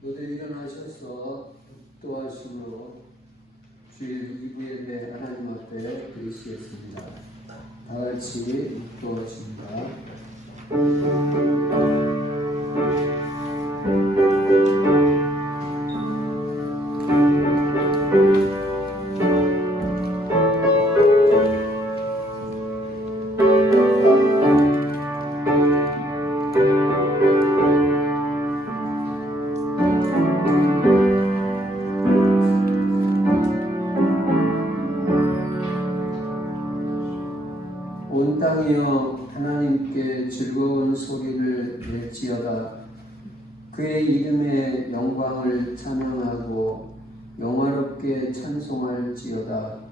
너희들 일어나셔서 기도하심으로 주일 2부 예배 하나님 앞에 드리시겠습니다. 다 같이 기도하십니다. 온 땅이여 하나님께 즐거운 소리를 낼지어다. 그의 이름의 영광을 찬양하고 영화롭게 찬송할지어다.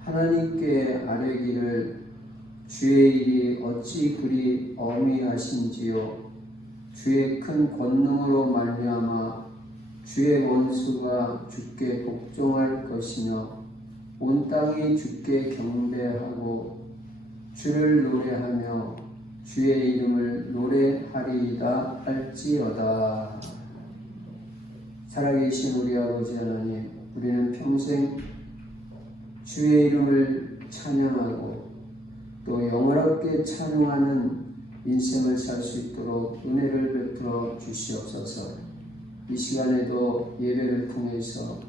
하나님께 아뢰기를 주의 일이 어찌 그리 어미하신지요. 주의 큰 권능으로 말미암아 주의 원수가 주께 복종할 것이며 온 땅이 주께 경배하고 주를 노래하며 주의 이름을 노래하리이다 할지어다. 살아계신 우리 아버지 하나님, 우리는 평생 주의 이름을 찬양하고 또 영화롭게 찬양하는 인생을 살 수 있도록 은혜를 베풀어 주시옵소서. 이 시간에도 예배를 통해서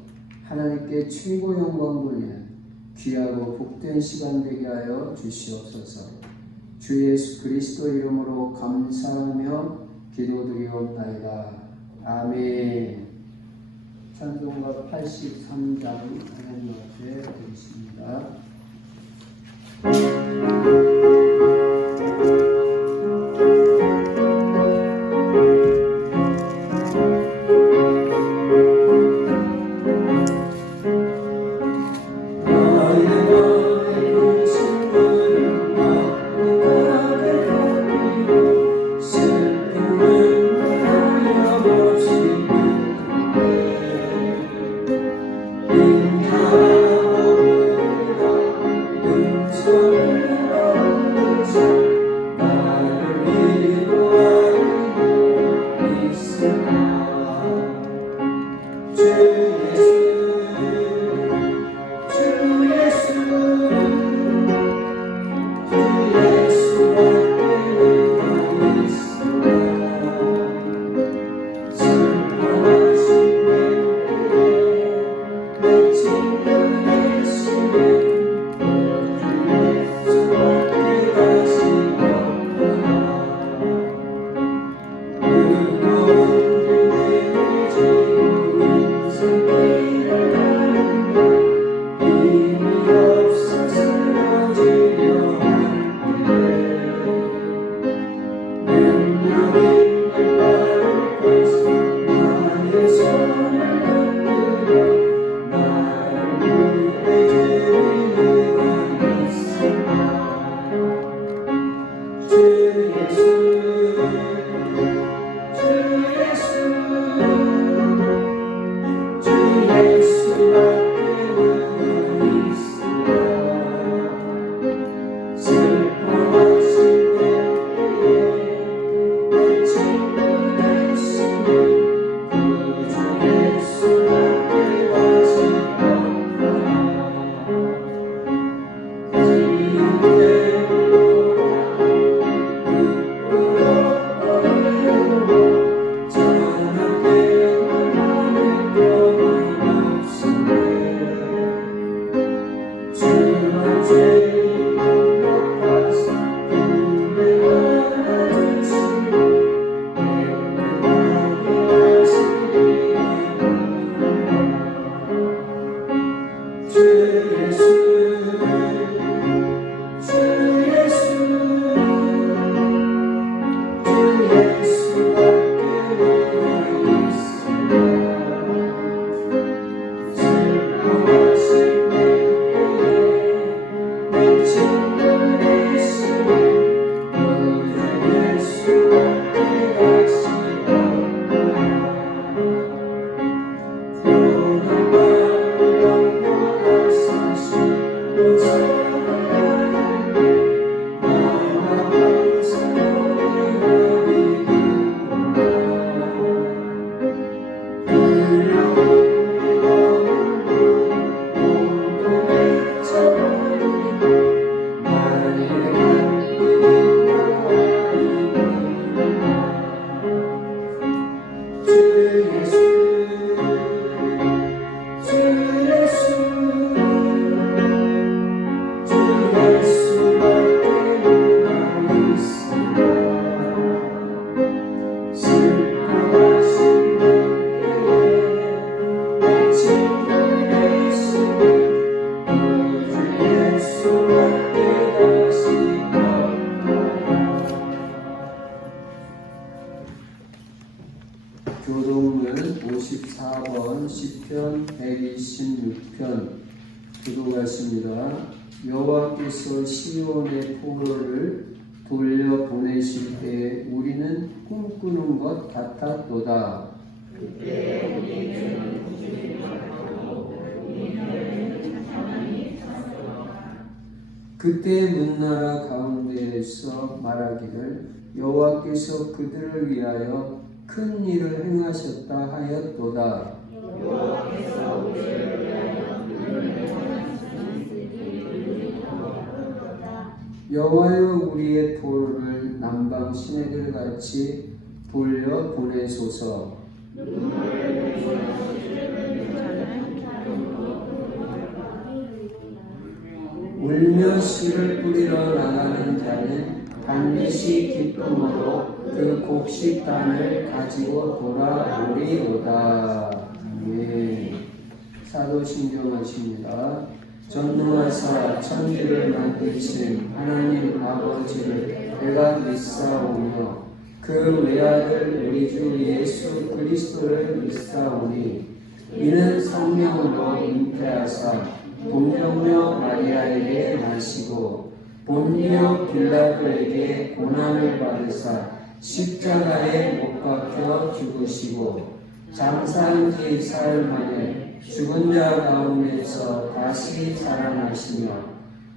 하나님께 최고 영광 돌리는 귀하고 복된 시간 되게 하여 주시옵소서. 주 예수 그리스도 이름으로 감사하며 기도드리옵나이다. 아멘. 찬송가 83장 하나님 앞에 드리십니다. 교동문 54번 시편 126편 기도하십니다. 여호와께서 시온의 포로를 돌려보내실 때에 우리는 꿈꾸는 것 같았도다. 그때 문나라 가운데에서 말하기를 여호와께서 그들을 위하여 큰 일을 행하셨다 하였도다. 여호와여 우리의 포로를 남방 시내들 같이 돌려 보내소서. 울며 씨를 뿌리러 나가는 자는 반드시 기쁨으로 그 곡식단을 가지고 돌아오리로다. 아멘. 사도신경하십니다. 전능하사 천지를 만드신 하나님 아버지를 내가 믿사오며 그 외아들 우리 주 예수 그리스도를 믿사오니 이는 성령으로 잉태하사 동정녀 마리아에게 나시고 본디오 빌라도에게 고난을 받으사 십자가에 못 박혀 죽으시고 장사한 지 사흘 만에 죽은 자 가운데서 다시 살아나시며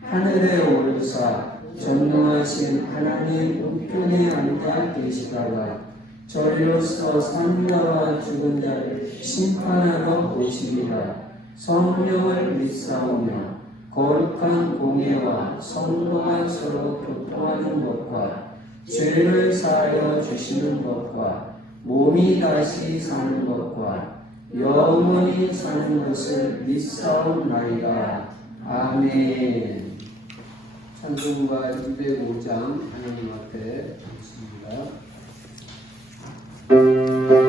하늘에 오르사 전능하신 하나님 우편에 앉아 계시다가 저리로서 산자와 죽은 자를 심판하러 오시리라. 성령을 믿사오며 거룩한 공예와 성도가 서로 교통하는 것과 죄를 사하여 주시는 것과 몸이 다시 사는 것과 영원히 사는 것을 믿사옵나이다. 아멘. 찬송가 205장 하나님 앞에 있습니다. Hallelujah.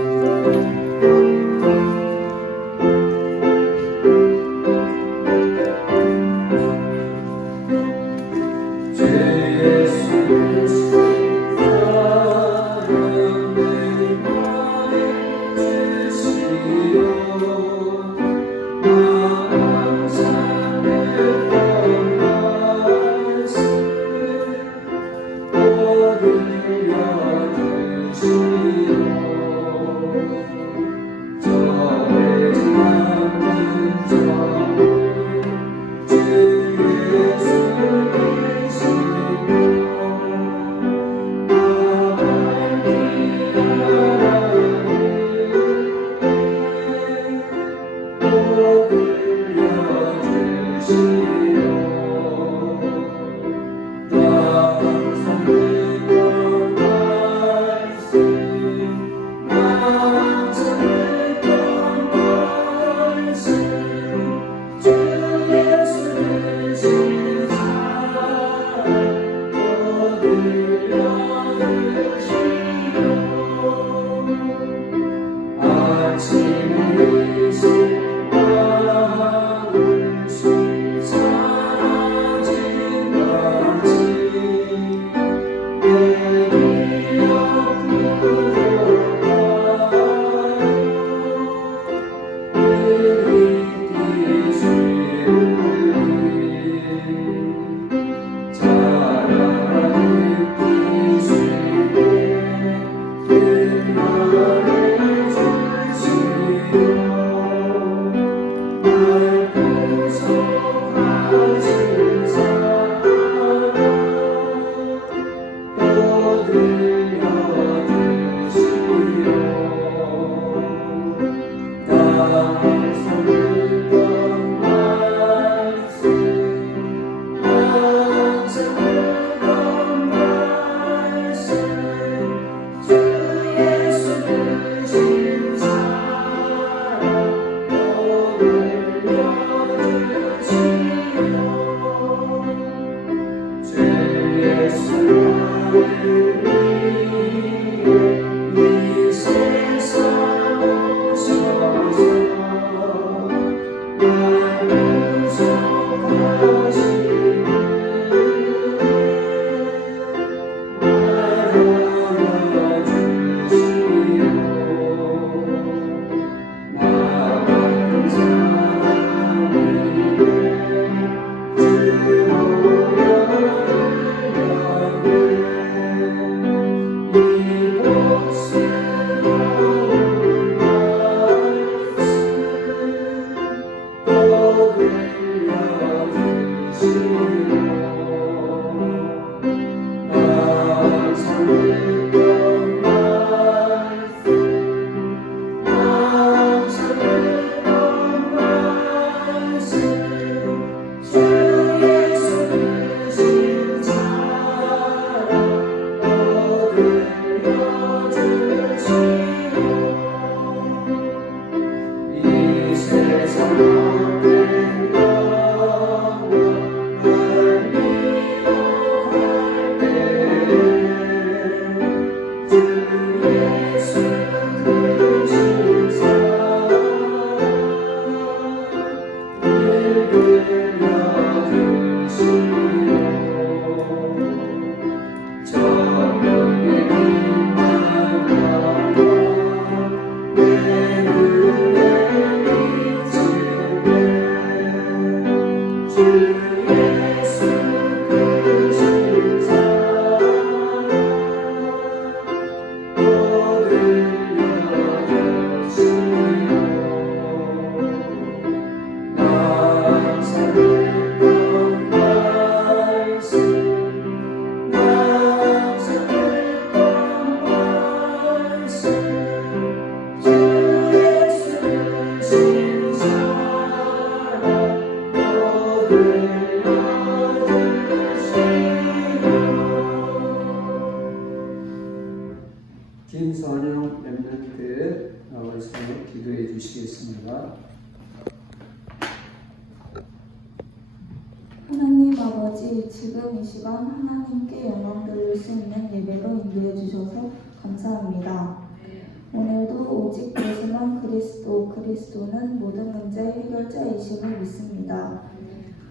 사랑하는 렘넌트 나와서 기도해 주시겠습니다. 하나님 아버지, 지금 이 시간 하나님께 영광 돌릴 수 있는 예배로 인도해 주셔서 감사합니다. 오늘도 오직 예수만 그리스도는 모든 문제 해결자이심을 믿습니다.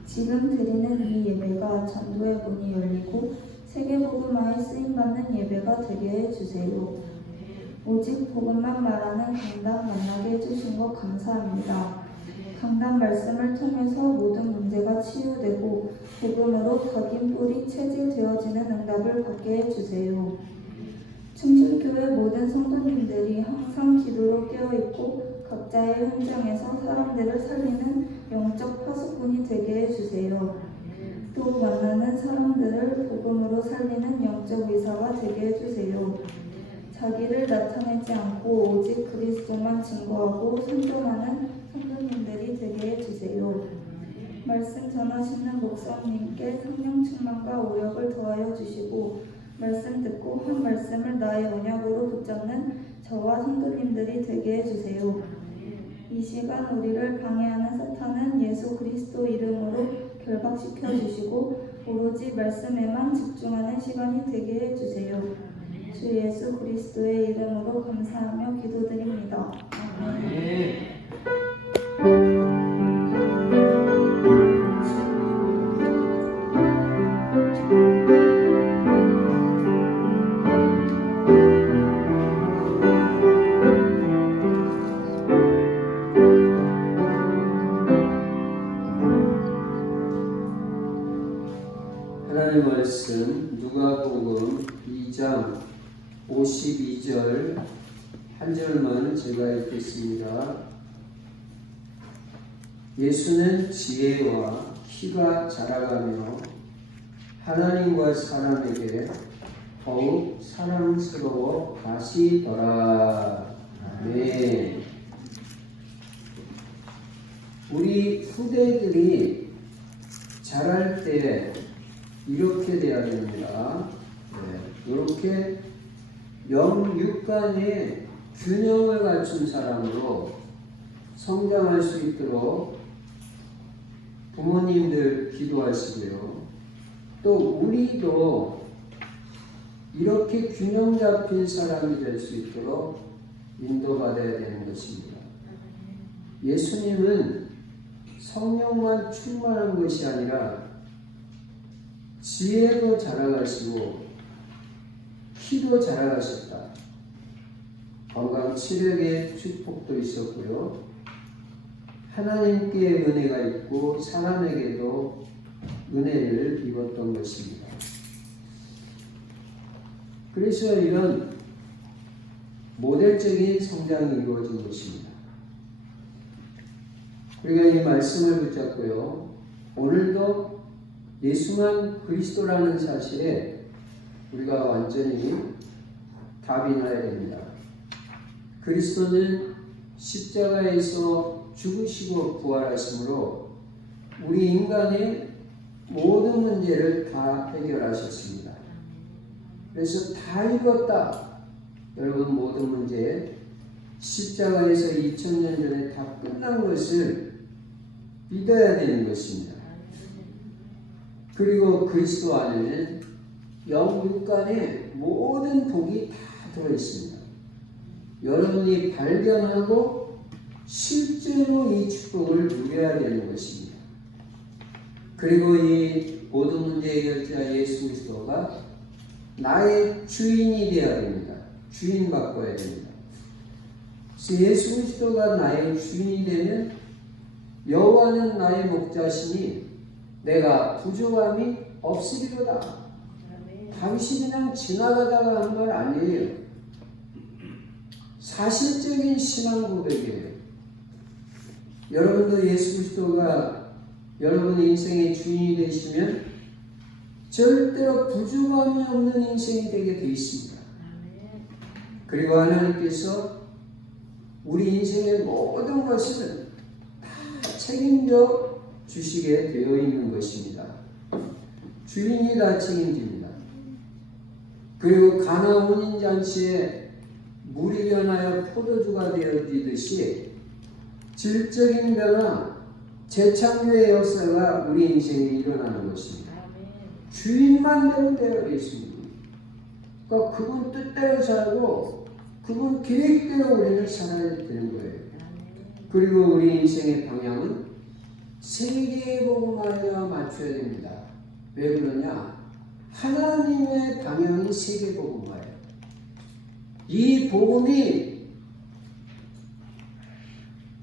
지금 드리는 이 예배가 전도의 문이 열리고 세계복음화에 쓰임받는 예배가 되게 해주세요. 오직 복음만 말하는 강단 만나게 해주신 것 감사합니다. 강단 말씀을 통해서 모든 문제가 치유되고 복음으로 각인 뿌리 체질되어지는 응답을 받게 해주세요. 충실교회 모든 성도님들이 항상 기도로 깨어있고 각자의 현장에서 사람들을 살리는 영적 파수꾼이 되게 해주세요. 또 만나는 사람들을 복음으로 살리는 영적 의사가 되게 해주세요. 자기를 나타내지 않고 오직 그리스도만 증거하고 선전하는 성도님들이 되게 해주세요. 말씀 전하시는 목사님께 성령 충만과 오력을 더하여 주시고 말씀 듣고 한 말씀을 나의 언약으로 붙잡는 저와 성도님들이 되게 해주세요. 이 시간 우리를 방해하는 사탄은 예수 그리스도 이름으로 결박시켜 주시고 오로지 말씀에만 집중하는 시간이 되게 해주세요. 주 예수 그리스도의 이름으로 감사하며 기도드립니다. 아멘. 하나님 말씀 누가복음 2장 52절 한 절만 제가 읽겠습니다. 예수는 지혜와 키가 자라가며 하나님과 사람에게 더욱 사랑스러워 가시더라. 아멘. 우리 후대들이 자랄 때 이렇게 돼야 됩니다. 이렇게 영육간의 균형을 갖춘 사람으로 성장할 수 있도록 부모님들 기도하시고요. 또 우리도 이렇게 균형 잡힌 사람이 될 수 있도록 인도받아야 되는 것입니다. 예수님은 성령만 충만한 것이 아니라 지혜도 자라가시고 키도 자라가셨다. 건강 치력의 축복도 있었고요. 하나님께 은혜가 있고 사람에게도 은혜를 입었던 것입니다. 그래서 이런 모델적인 성장이 이루어진 것입니다. 우리가 이 말씀을 붙잡고요. 오늘도 예수만 그리스도라는 사실에 우리가 완전히 답이 나야 됩니다. 그리스도는 십자가에서 죽으시고 부활하심으로 우리 인간의 모든 문제를 다 해결하셨습니다. 그래서 다 이뤘다. 여러분 모든 문제 십자가에서 2000년 전에 다 끝난 것을 믿어야 되는 것입니다. 그리고 그리스도 안에는 영육간의 모든 복이 다 들어있습니다. 여러분이 발견하고 실제로 이 축복을 누려야 되는 것입니다. 그리고 이 모든 문제 해결자 예수 그리스도가 나의 주인이 되어야 됩니다. 주인 바꿔야 됩니다. 그래서 예수 그리스도가 나의 주인이 되면 여호와는 나의 목자시니 내가 부족함이 없으리로다. 당신이 그냥 지나가다가 한 말 아니에요. 사실적인 신앙 고백이에요. 여러분도 예수 그리스도가 여러분의 인생의 주인이 되시면 절대로 부족함이 없는 인생이 되게 되어 있습니다. 그리고 하나님께서 우리 인생의 모든 것을 다 책임져 주시게 되어 있는 것입니다. 주인이 다 책임집니다. 그리고 가나 혼인잔치에 물이 변하여 포도주가 되어지듯이 질적인 변화, 재창조의 역사가 우리 인생에 일어나는 것입니다. 주인만 되면 되어 있습니다. 그러니까 그분 뜻대로 살고 그분 계획대로 우리는 살아야 되는 거예요. 그리고 우리 인생의 방향은 세계의 복음에 맞춰야 됩니다. 왜 그러냐? 하나님의 방향이 세계 복음화예요. 이 복음이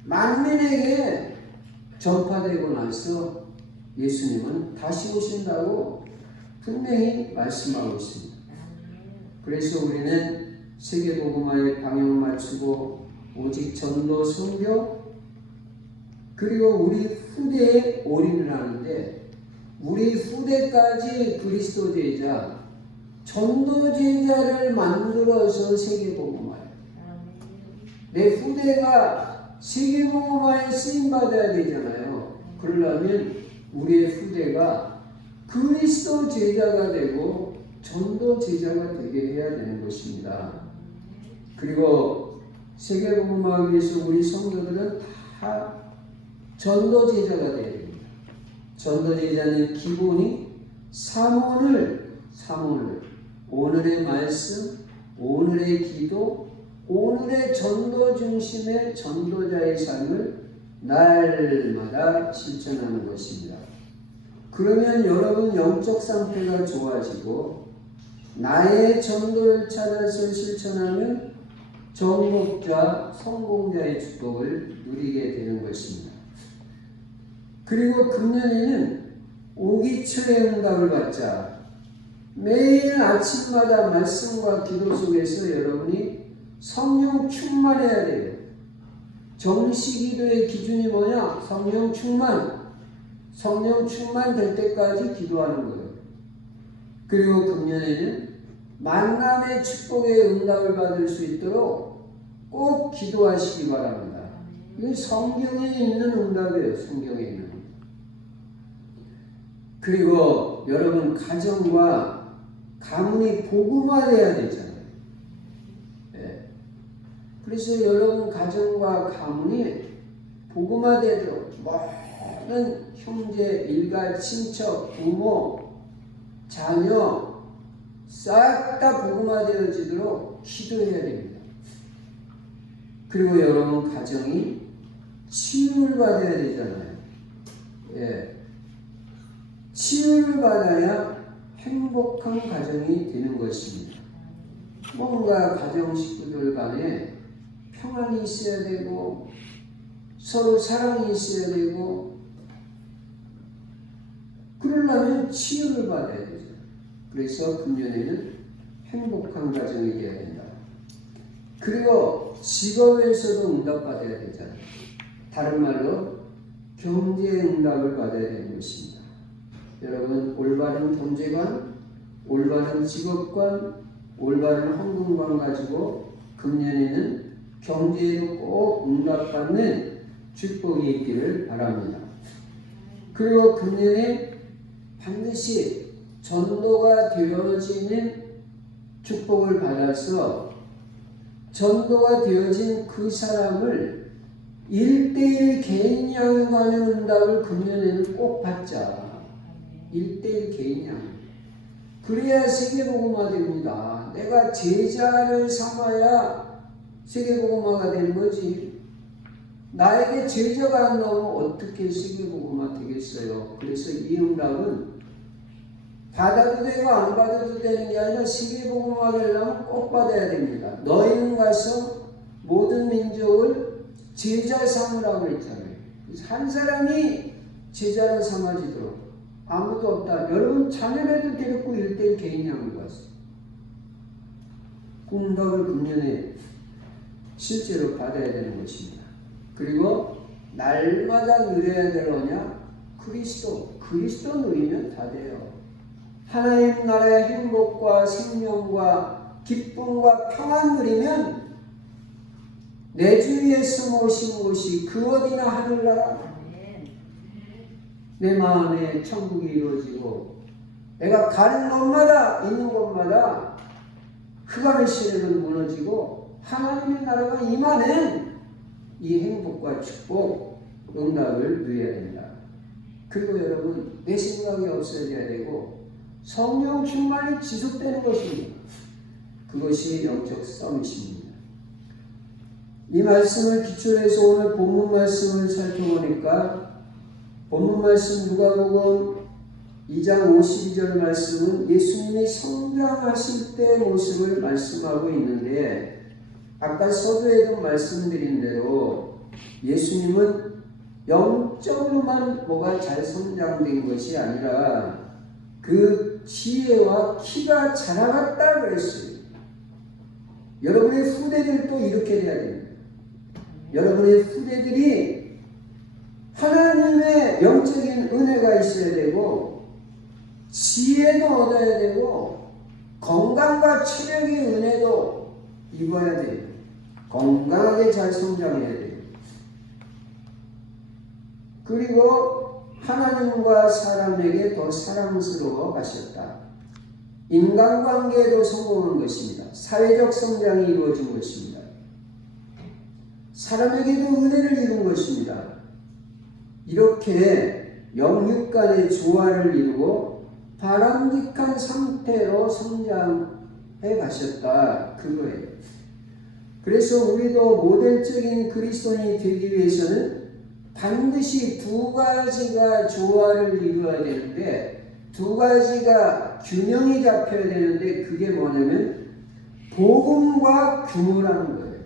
만민에게 전파되고 나서 예수님은 다시 오신다고 분명히 말씀하고 있습니다. 그래서 우리는 세계 복음화에 방향 맞추고 오직 전도 선교 그리고 우리 후대에 올인을 하는데 우리 후대까지 그리스도 제자, 전도 제자를 만들어서 세계 복음화예요. 내 후대가 세계 복음화에 쓰임 받아야 되잖아요. 그러려면 우리의 후대가 그리스도 제자가 되고 전도 제자가 되게 해야 되는 것입니다. 그리고 세계 복음화를 위해서 우리 성도들은 다 전도 제자가 되어야 됩니다. 전도 제자는 기본이 사모를 오늘의 말씀, 오늘의 기도, 오늘의 전도 중심의 전도자의 삶을 날마다 실천하는 것입니다. 그러면 여러분 영적 상태가 좋아지고 나의 전도를 찾아서 실천하면 정복자, 성공자의 축복을 누리게 되는 것입니다. 그리고 금년에는 오기초의 응답을 받자. 매일 아침마다 말씀과 기도 속에서 여러분이 성령 충만해야 돼요. 정시기도의 기준이 뭐냐? 성령 충만. 성령 충만될 때까지 기도하는 거예요. 그리고 금년에는 만남의 축복의 응답을 받을 수 있도록 꼭 기도하시기 바랍니다. 이건 성경에 있는 응답이에요. 성경에 있는. 그리고 여러분 가정과 가문이 복음화돼야 되잖아요. 네. 그래서 여러분 가정과 가문이 복음화되도록 모든 형제, 일가, 친척, 부모, 자녀 싹 다 복음화되어지도록 기도해야 됩니다. 그리고 여러분 가정이 치유를 받아야 되잖아요. 예. 치유를 받아야 행복한 가정이 되는 것입니다. 뭔가 가정 식구들 간에 평안이 있어야 되고 서로 사랑이 있어야 되고 그러려면 치유를 받아야 되죠. 그래서 금년에는 행복한 가정이 되어야 된다. 그리고 직업에서도 응답받아야 되잖아요. 다른 말로 경제 응답을 받아야 되는 것입니다. 여러분 올바른 경제관, 올바른 직업관, 올바른 헌금관 가지고 금년에는 경제에도 꼭 응답받는 축복이 있기를 바랍니다. 그리고 금년에 반드시 전도가 되어지는 축복을 받아서 전도가 되어진 그 사람을 1:1 개인 양육하는 응답을 금년에는 꼭 받자. 1:1 개인 양육. 그래야 세계복음화 됩니다. 내가 제자를 삼아야 세계복음화가 되는 거지. 나에게 제자가 안 나오면 어떻게 세계복음화 되겠어요? 그래서 이 응답은 받아도 되고 안 받아도 되는 게 아니라 세계복음화 되려면 꼭 받아야 됩니다. 너희는 가서 모든 민족을 제자 삼으라고 했잖아요. 한 사람이 제자를 삼아지도록 아무도 없다. 여러분 자녀들도 데리고 1:1 개인 양육 왔어요. 그 응답을 금년에 실제로 받아야 되는 것입니다. 그리고 날마다 누려야 될 언약 그리스도 누리면 다 돼요. 하나님 나라의 행복과 생명과 기쁨과 평안 누리면 내 주 예수 모신 곳이 그 어디나 하늘나라. 내 마음에 천국이 이루어지고 내가 가는 곳마다 있는 곳마다 흑암의 시력은 무너지고 하나님의 나라가 임하는 이 행복과 축복, 응답을 누려야 된다. 그리고 여러분, 내 생각이 없어져야 되고 성령 충만이 지속되는 것입니다. 그것이 영적 서밋입니다. 이 말씀을 기초해서 오늘 본문 말씀을 살펴보니까 본문 말씀 누가복음 2장 52절 말씀은 예수님이 성장하실 때 모습을 말씀하고 있는데, 아까 서두에도 말씀드린 대로 예수님은 영적으로만 뭐가 잘 성장된 것이 아니라 그 지혜와 키가 자라갔다 그랬어요. 여러분의 후대들도 이렇게 돼야 됩니다. 여러분의 후대들이 하나님의 영적인 은혜가 있어야 되고 지혜도 얻어야 되고 건강과 체력의 은혜도 입어야 돼요. 건강하게 잘 성장해야 돼요. 그리고 하나님과 사람에게 더 사랑스러워 가셨다. 인간관계에도 성공한 것입니다. 사회적 성장이 이루어진 것입니다. 사람에게도 은혜를 이룬 것입니다. 이렇게 영육 간의 조화를 이루고 바람직한 상태로 성장해 가셨다. 그거예요. 그래서 우리도 모델적인 그리스도인이 되기 위해서는 반드시 두 가지가 조화를 이루어야 되는데, 두 가지가 균형이 잡혀야 되는데, 그게 뭐냐면 복음과 규모라는 거예요.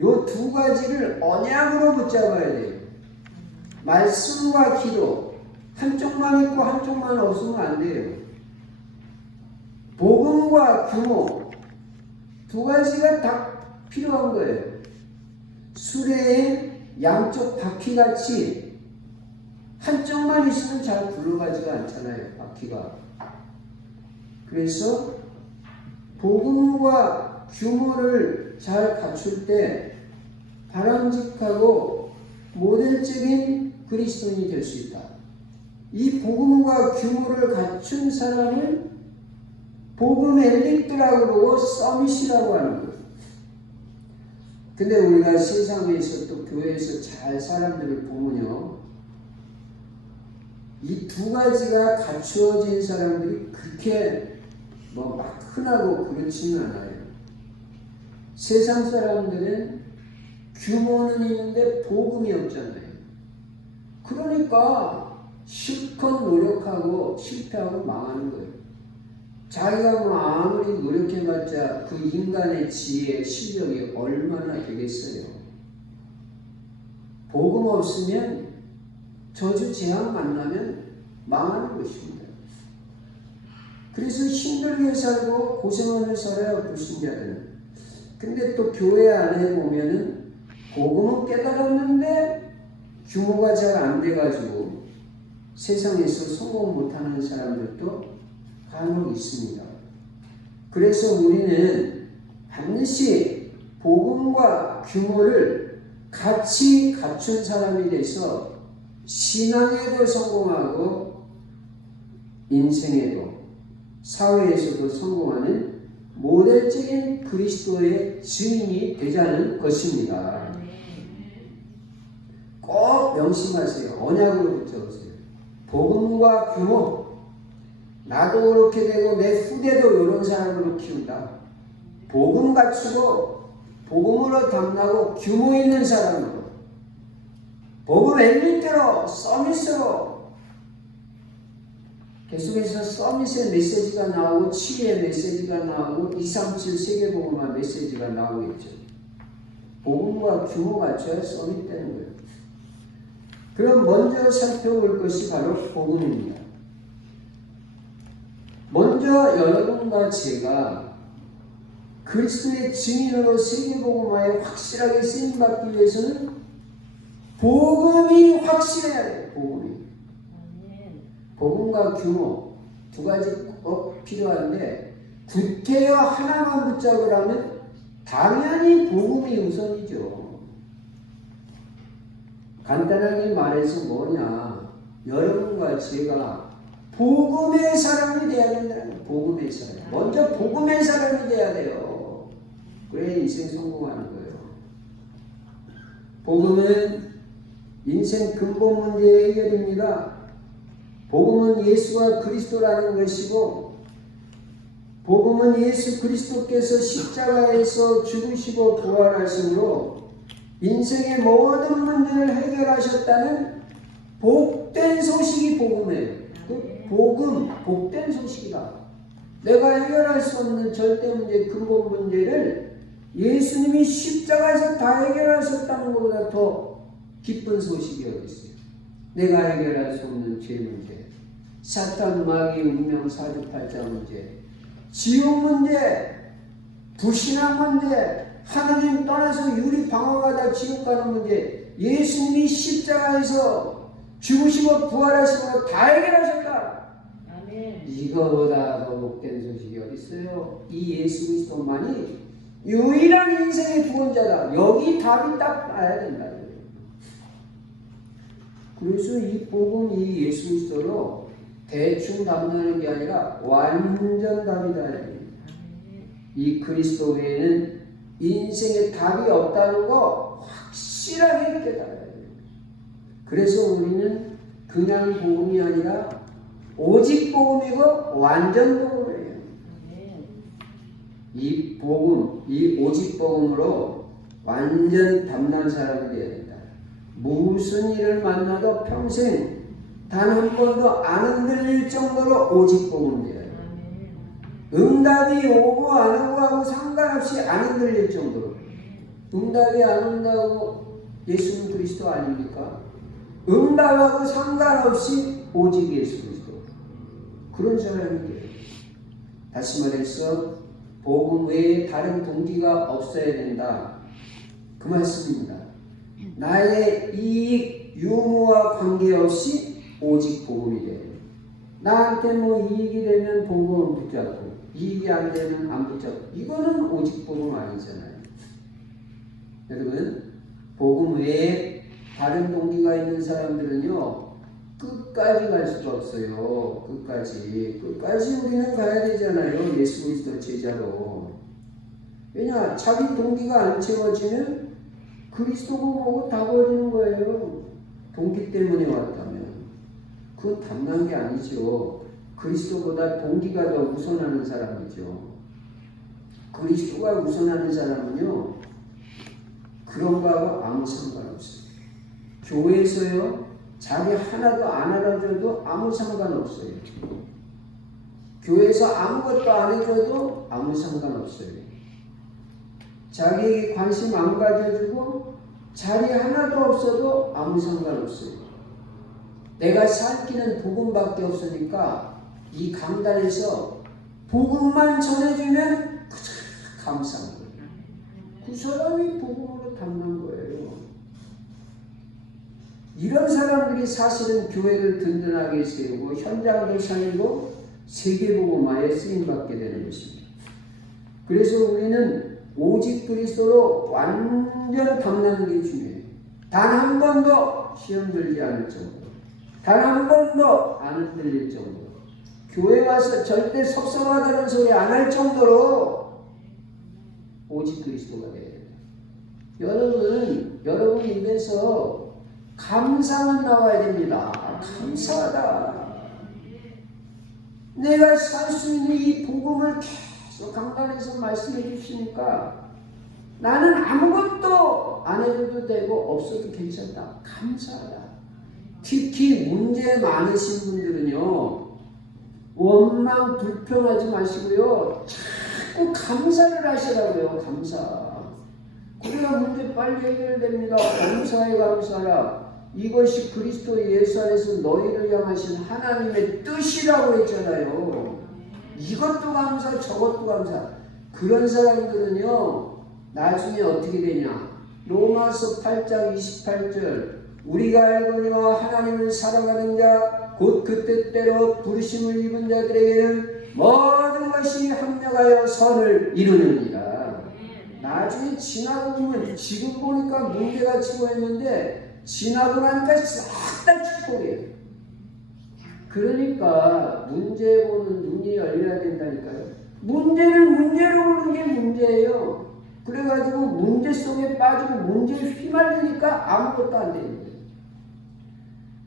요 두 가지를 언약으로 붙잡아야 돼요. 말씀과 기도, 한쪽만 있고 한쪽만 없으면 안 돼요. 복음과 규모, 두 가지가 다 필요한 거예요. 수레의 양쪽 바퀴같이 한쪽만 있으면 잘 굴러가지가 않잖아요, 바퀴가. 그래서 복음과 규모를 잘 갖출 때 바람직하고 모델적인 그리스도인이 될 수 있다. 이 복음과 규모를 갖춘 사람을 복음 엘리트라고 그러고 서밋이라고 하는 거예요. 근데 우리가 세상에서 또 교회에서 잘 사람들을 보면요, 이 두 가지가 갖추어진 사람들이 그렇게 뭐 막 흔하고 그렇지는 않아요. 세상 사람들은 규모는 있는데 복음이 없잖아요. 그러니까 실컷 노력하고 실패하고 망하는 거예요. 자기가 뭐 아무리 노력해봤자 그 인간의 지혜, 실력이 얼마나 되겠어요. 복음 없으면 저주 재앙 만나면 망하는 것입니다. 그래서 힘들게 살고 고생하며 살아요, 불신자들은. 근데 또 교회 안에 보면은 복음은 깨달았는데 규모가 잘 안 돼가지고 세상에서 성공 못하는 사람들도 간혹 있습니다. 그래서 우리는 반드시 복음과 규모를 같이 갖춘 사람이 돼서 신앙에도 성공하고 인생에도 사회에서도 성공하는 모델적인 그리스도의 증인이 되자는 것입니다. 꼭 명심하세요. 언약으로 붙여보세요. 복음과 규모, 나도 그렇게 되고 내 후대도 이런 사람으로 키운다. 복음 갖추고 복음으로 담나고 규모 있는 사람으로, 복음 엘리트로, 서밋으로. 계속해서 서밋의 메시지가 나오고 치유의 메시지가 나오고 237 세계복음화 메시지가 나오고 있죠. 복음과 규모 갖춰야 서밋 되는 거예요. 그럼 먼저 살펴볼 것이 바로 복음입니다. 먼저 여러분과 제가 그리스도의 증인으로 세계복음화에 확실하게 쓰임받기 위해서는 복음이 확실해야 돼요. 복음이. 복음과 규모 두 가지 꼭 필요한데, 구태여 하나만 붙잡으라면 당연히 복음이 우선이죠. 간단하게 말해서 뭐냐, 여러분과 제가 복음의 사람이 돼야 된다는 거예요. 복음의 사람. 먼저 복음의 사람이 돼야 돼요. 그래 인생 성공하는 거예요. 복음은 인생 근본 문제의 해결입니다. 복음은 예수가 그리스도라는 것이고 복음은 예수 그리스도께서 십자가에서 죽으시고 부활하심으로 인생의 모든 문제를 해결하셨다는 복된 소식이 복음이에요. 그 복음, 복된 소식이다. 내가 해결할 수 없는 절대 문제, 근본 문제를 예수님이 십자가에서 다 해결하셨다는 것보다 더 기쁜 소식이 어디 있어요. 내가 해결할 수 없는 죄 문제, 사탄, 마귀, 운명, 사주팔자 문제, 지옥 문제, 불신앙 문제, 하나님 떠나서 유리 방황하다 지옥 가는 문제, 예수님이 십자가에서 죽으시고 부활하시고 다 해결하셨다. 아멘. 이거보다 더 복된 소식이 어디 있어요? 이 예수 그리스도만이 유일한 인생의 구원자다. 여기 답이 딱 나야 된다. 그래서 이 복음, 이 예수 그리스도로 대충 답하는 게 아니라 완전 답이다. 이 그리스도 외에는 인생에 답이 없다는 거 확실하게 깨달아야 돼요. 그래서 우리는 그냥 복음이 아니라 오직 복음이고 완전 복음이에요. 이 복음, 이 오직 복음으로 완전 담난 사람이 되어야 된다. 무슨 일을 만나도 평생 단 한 번도 안 흔들릴 정도로 오직 복음이 되어야 돼요. 응답이 오고 안 오고 하고 상관없이 안 흔들릴 정도로. 응답이 안 온다고 예수는 그리스도 아닙니까? 응답하고 상관없이 오직 예수 그리스도. 그런 사람이 돼요. 다시 말해서 복음 외에 다른 동기가 없어야 된다. 그 말씀입니다. 나의 이익, 유무와 관계없이 오직 복음이 돼요. 나한테 뭐 이익이 되면 복음은 붙잡고 이익이 안 되면 안 붙잡고 이거는 오직 복음 아니잖아요. 여러분 복음 외에 다른 동기가 있는 사람들은요 끝까지 갈 수가 없어요. 끝까지 우리는 가야 되잖아요. 예수 그리스도 제자로. 왜냐 자기 동기가 안 채워지면 그리스도고 뭐고 다 버리는 거예요. 동기 때문에 왔다면 그건 담난 게 아니죠. 그리스도보다 동기가 더 우선하는 사람이죠. 그리스도가 우선하는 사람은요 그런 거하고 아무 상관없어요. 교회에서요 자기 하나도 안 알아줘도 아무 상관없어요. 교회에서 아무것도 안 해줘도 아무 상관없어요. 자기에게 관심 안 가져주고 자리 하나도 없어도 아무 상관없어요. 내가 살기는 복음밖에 없으니까 이 강단에서 복음만 전해주면 감사한 거예요. 그 사람이 복음으로 담는 거예요. 이런 사람들이 사실은 교회를 든든하게 세우고 현장도 살리고 세계복음화에 쓰임받게 되는 것입니다. 그래서 우리는 오직 그리스도로 완전 담는 게 중요해요. 단 한 번도 시험 들지 않을 정도, 단 한 번도 안 흔들릴 정도, 교회 와서 절대 섭섭하다는 소리 안 할 정도로 오직 그리스도가 돼야 돼요. 여러분 입에서 감사는 나와야 됩니다. 감사하다. 내가 살 수 있는 이 복음을 계속 강단에서 말씀해 주시니까 나는 아무것도 안 해도 되고 없어도 괜찮다. 감사하다. 특히 문제 많으신 분들은요. 원망 불평하지 마시고요. 자꾸 감사를 하시라고요. 감사. 그래야 문제 빨리 해결됩니다. 감사해 감사라. 이것이 그리스도 예수 안에서 너희를 향하신 하나님의 뜻이라고 했잖아요. 이것도 감사 저것도 감사. 그런 사람들은요 나중에 어떻게 되냐. 로마서 8장 28절 우리가 알거니와 하나님을 사랑하는 자 곧 그 뜻대로 부르심을 입은 자들에게는 모든 것이 합력하여 선을 이루느니라. 나중에 지나고 보면 지금 보니까 문제가 치고했는데 지나고 나니까 싹 다 축복이에요. 그러니까 문제 보는 눈이 열려야 된다니까요. 문제를 문제로 보는 게 문제예요. 그래가지고 문제 속에 빠지고 문제에 휘말리니까 아무것도 안 되는 거예요.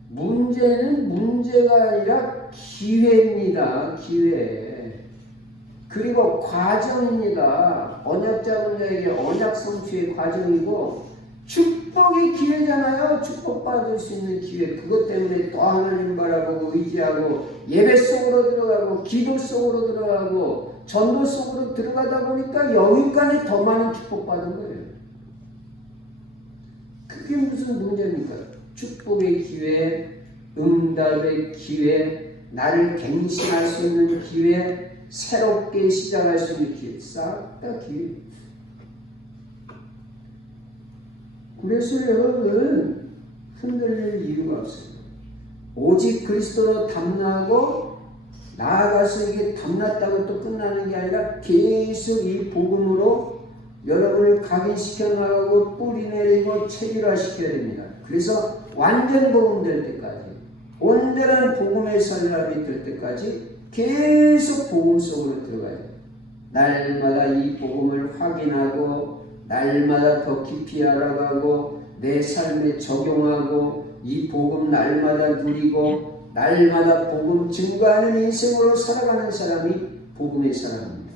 문제는 문제가 아니라 기회입니다. 기회. 그리고 과정입니다. 언약 잡은 자에게 언약 성취의 과정이고 축복의 기회잖아요. 축복받을 수 있는 기회. 그것 때문에 또 하나님 바라보고 의지하고 예배 속으로 들어가고 기도 속으로 들어가고 전도 속으로 들어가다 보니까 영육간에 더 많은 축복받은 거예요. 그게 무슨 문제입니까? 축복의 기회, 응답의 기회, 나를 갱신할 수 있는 기회, 새롭게 시작할 수 있는 기회, 싹 다 기회. 그래서 여러분 흔들릴 이유가 없어요. 오직 그리스도로 담나고 나아가서 이게 담났다고 또 끝나는 게 아니라 계속 이 복음으로 여러분을 각인시켜 나가고 뿌리 내리고 체질화시켜야 됩니다. 그래서 완전 복음 될 때까지 온전한 복음의 사람이 될 때까지 계속 복음 속으로 들어가야 돼요. 날마다 이 복음을 확인하고 날마다 더 깊이 알아가고 내 삶에 적용하고 이 복음 날마다 누리고 날마다 복음 증거하는 인생으로 살아가는 사람이 복음의 사람입니다.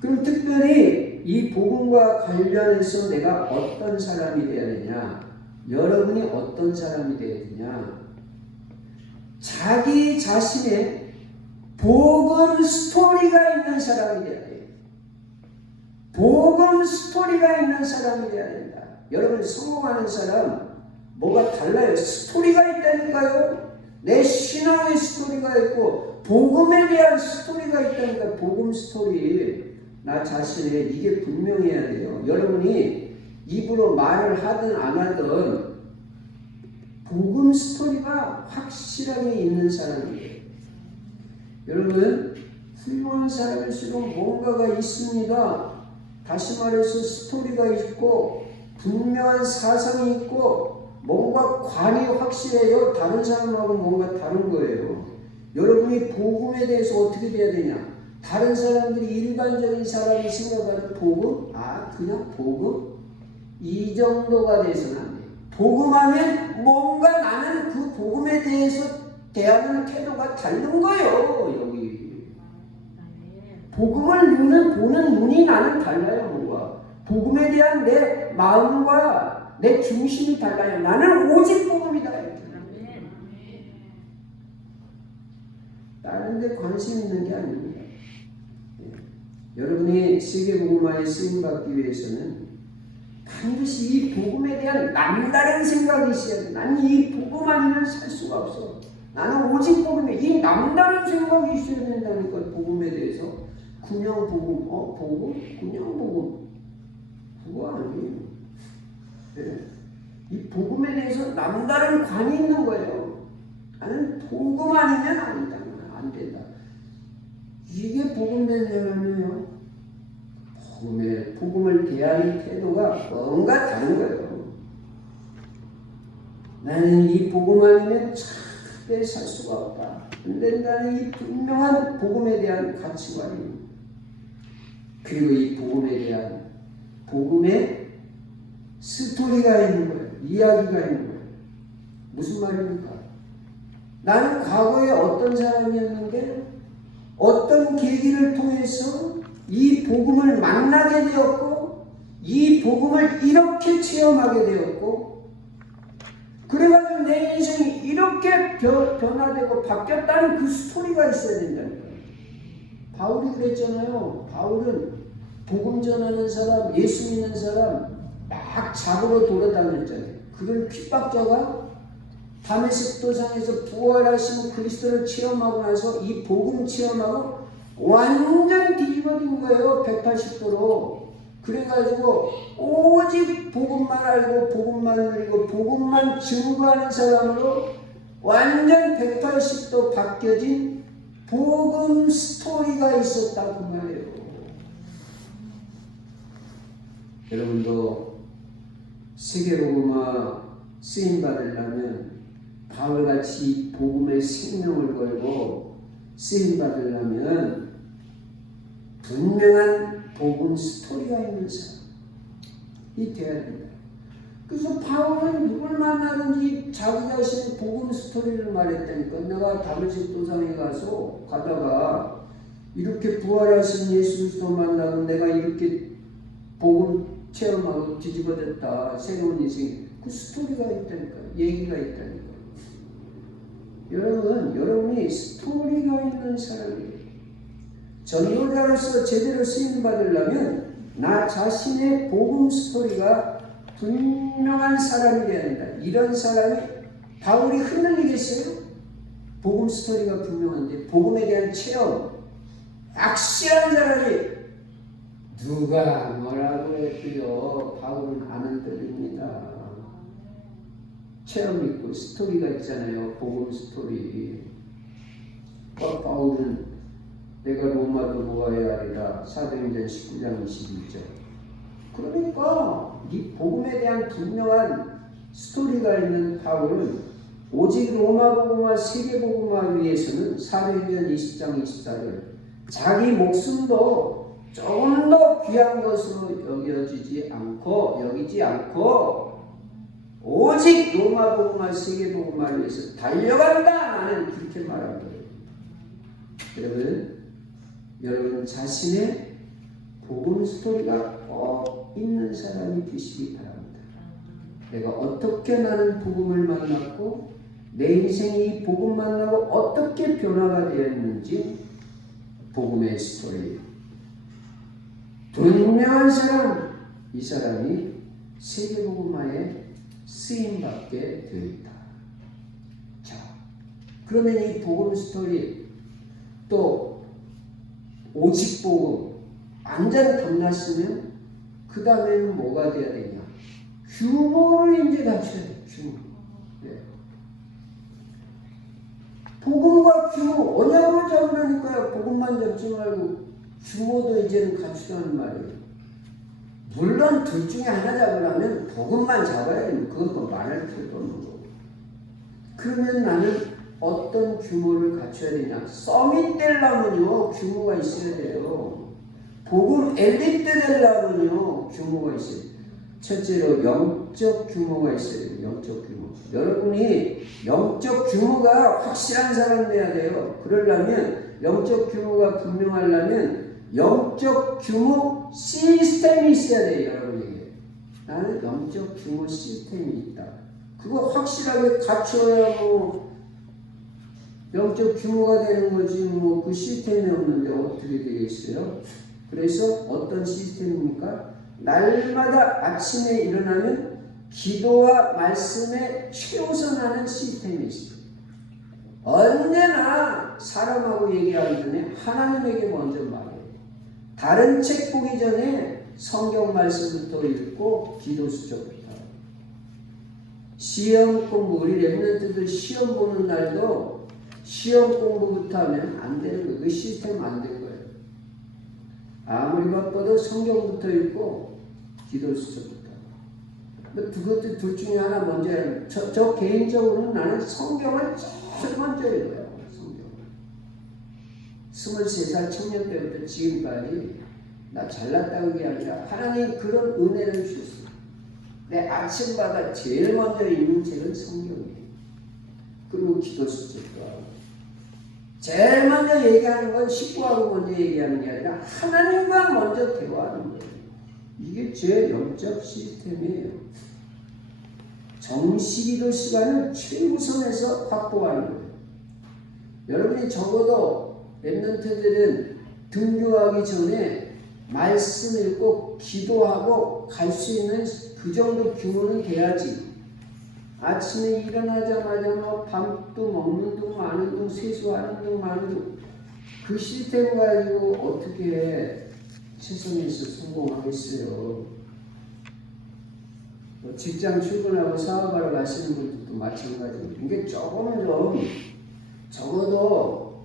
그럼 특별히 이 복음과 관련해서 내가 어떤 사람이 되어야 되냐? 여러분이 어떤 사람이 되어야 되냐? 자기 자신의 복음 스토리가 있는 사람이 되어야 돼요. 복음 스토리가 있는 사람이 되어야 된다. 여러분 성공하는 사람 뭐가 달라요? 스토리가 있다니까요. 내 신앙의 스토리가 있고 복음에 대한 스토리가 있다니까. 복음 스토리 나 자신에 이게 분명해야 돼요. 여러분이 입으로 말을 하든 안 하든 복음 스토리가 확실하게 있는 사람이에요. 여러분 훌륭한 사람일수록 뭔가가 있습니다. 다시 말해서 스토리가 있고 분명한 사상이 있고 뭔가 관이 확실해요. 다른 사람하고 뭔가 다른 거예요. 여러분이 복음에 대해서 어떻게 돼야 되냐? 다른 사람들이 일반적인 사람이 생각하는 복음? 그냥 복음? 이 정도가 돼서는 안 돼요. 복음하면 뭔가 나는 그 복음에 대해서 대하는 태도가 다른 거예요. 여기 복음을 보는 눈이 나는 달라요. 뭔가 복음에 대한 내 마음과 내 중심이 달라요. 나는 오직 복음이다. 다른 데 관심 있는 게 아닙니다. 여러분이 세계복음화에 쓰임받기 위해서는 반드시 이 복음에 대한 남다른 생각이 있어야 돼. 나는 이 복음 아니면 살 수가 없어. 나는 오직 복음에 이 남다른 생각이 있어야 된다니까. 복음에 대해서 그냥 복음, 복음? 그냥 복음 그거 아니에요. 네. 이 복음에 대해서 남다른 관이 있는 거예요. 나는 복음 아니면 아니다. 안 된다. 이게 복음된 사람이에요. 복음을 대하는 태도가 뭔가 다른 거예요. 나는 이 복음 아니면 절대 살 수가 없다. 안 된다는 이 분명한 복음에 대한 가치관입니다. 그리고 이 복음에 대한 복음의 스토리가 있는 거예요. 이야기가 있는 거예요. 무슨 말입니까? 나는 과거에 어떤 사람이었는데 어떤 계기를 통해서 이 복음을 만나게 되었고 이 복음을 이렇게 체험하게 되었고 그래가지고 내 인생이 이렇게 변화되고 바뀌었다는 그 스토리가 있어야 된다는 거예요. 바울이 그랬잖아요. 바울은 복음 전하는 사람, 예수 믿는 사람 막 잡으러 돌아다녔잖아요. 그걸 핍박자가 다메섹 도상에서 부활하신 그리스도를 체험하고 나서 이 복음 체험하고 완전 뒤집어진 거예요. 180도로. 그래가지고 오직 복음만 알고 복음만 누리고 복음만 증거하는 사람으로 완전 180도 바뀌어진 복음 스토리가 있었다고 말해요. 여러분도 세계복음화 쓰임받으려면 바울같이 복음의 생명을 걸고 쓰임받으려면 분명한 복음 스토리가 있는 사람, 돼야 된다. 그래서 바울은 누굴 만나든지 자기 자신의 복음 스토리를 말했다니까. 내가 다메섹 도상에 가다가 이렇게 부활하신 예수 그리스도 만나고 내가 이렇게 복음 체험하고 뒤집어졌다. 새로운 인생. 그 스토리가 있다니까. 얘기가 있다니까. 여러분이 스토리가 있는 사람이에요. 전도자로서 제대로 쓰임 받으려면 나 자신의 복음 스토리가 분명한 사람이 되어야 된다. 이런 사람이 바울이 흔들리겠어요? 복음 스토리가 분명한데 복음에 대한 체험 확실한 사람이 누가 뭐라고 해도요 바울은 안 흔들립니다. 체험 있고 스토리가 있잖아요. 복음 스토리. 바울은 내가 로마도 보아야 하리라. 사도행전 19장 21절. 그러니까 이 복음에 대한 분명한 스토리가 있는 바울은 오직 로마 복음과 세계 복음을 위해서는 사도행전 20장 24절 자기 목숨도 조금 더 귀한 것으로 여기지 않고 오직 로마 복음과 세계 복음을 위해서 달려간다. 나는 그렇게 말한 거예요. 여러분 자신의 복음 스토리가 꼭 있는 사람이 되시기 바랍니다. 내가 어떻게 나는 복음을 만났고 내 인생이 복음 만나고 어떻게 변화가 되었는지 복음의 스토리 분명한 사람, 이 사람이 세계복음화에 쓰임받게 되어 있다. 자, 그러면 이 복음 스토리 또 오직 복음 완전 끝났으면 그 다음에는 뭐가 돼야 되냐? 규모를 이제 갖춰야 돼. 규모. 네. 복음과 규모, 언약으로 잡으라니까요. 복음만 잡지 말고 규모도 이제는 갖추라는 말이에요. 물론 둘 중에 하나 잡으려면 복음만 잡아야 됩니다. 그것도 말할 필요도 없는 거고. 그러면 나는 어떤 규모를 갖춰야 되냐? 서밋 되려면요 규모가 있어야 돼요. 복음 엘리트 되려면요 규모가 있어야 돼요. 첫째로 영적 규모가 있어야 돼요. 영적 규모. 여러분이 영적 규모가 확실한 사람 돼야 돼요. 그러려면 영적 규모가 분명하려면 영적 규모 시스템이 있어야 돼요. 여러분에게. 나는 영적 규모 시스템이 있다. 그거 확실하게 갖춰야 영적 규모가 되는 거지 그 시스템이 없는데 어떻게 되겠어요? 그래서 어떤 시스템입니까? 날마다 아침에 일어나면 기도와 말씀에 최우선하는 시스템이 있어요. 언제나 사람하고 얘기하기 전에 하나님에게 먼저 말해요. 다른 책 보기 전에 성경 말씀부터 읽고 기도 수첩부터. 시험 공부, 우리 랩런트들 시험 보는 날도 시험 공부부터 하면 안 되는 거예요. 그 시스템 안 된 거예요. 아무리 바빠도 성경부터 읽고 기도 수첩부터. 그것도 둘 중에 하나 먼저 해요. 저 개인적으로는 나는 성경을 제일 먼저 읽어요. 성경. 23살 청년 때부터 지금까지 나 잘났다는 게 아니라 하나님 그런 은혜를 주셨어요. 내 아침마다 제일 먼저 읽는 책은 성경이에요. 그리고 기도 수첩도 하고. 제일 먼저 얘기하는 건 식구하고 먼저 얘기하는 게 아니라 하나님과 먼저 대화하는 거예요. 이게 제 영적 시스템이에요. 정시기도 시간을 최우선해서 확보하는 거예요. 여러분이 적어도 랩런트들은 등교하기 전에 말씀 읽고 기도하고 갈 수 있는 그 정도 규모는 돼야지. 아침에 일어나자마자 밥도 먹는 둥 마는 둥 세수하는 둥 마는 둥 그 시스템 가지고 어떻게 세상에서 성공하겠어요. 직장 출근하고 사업하러 가시는 분들도 마찬가지입니다. 이게 조금 좀 적어도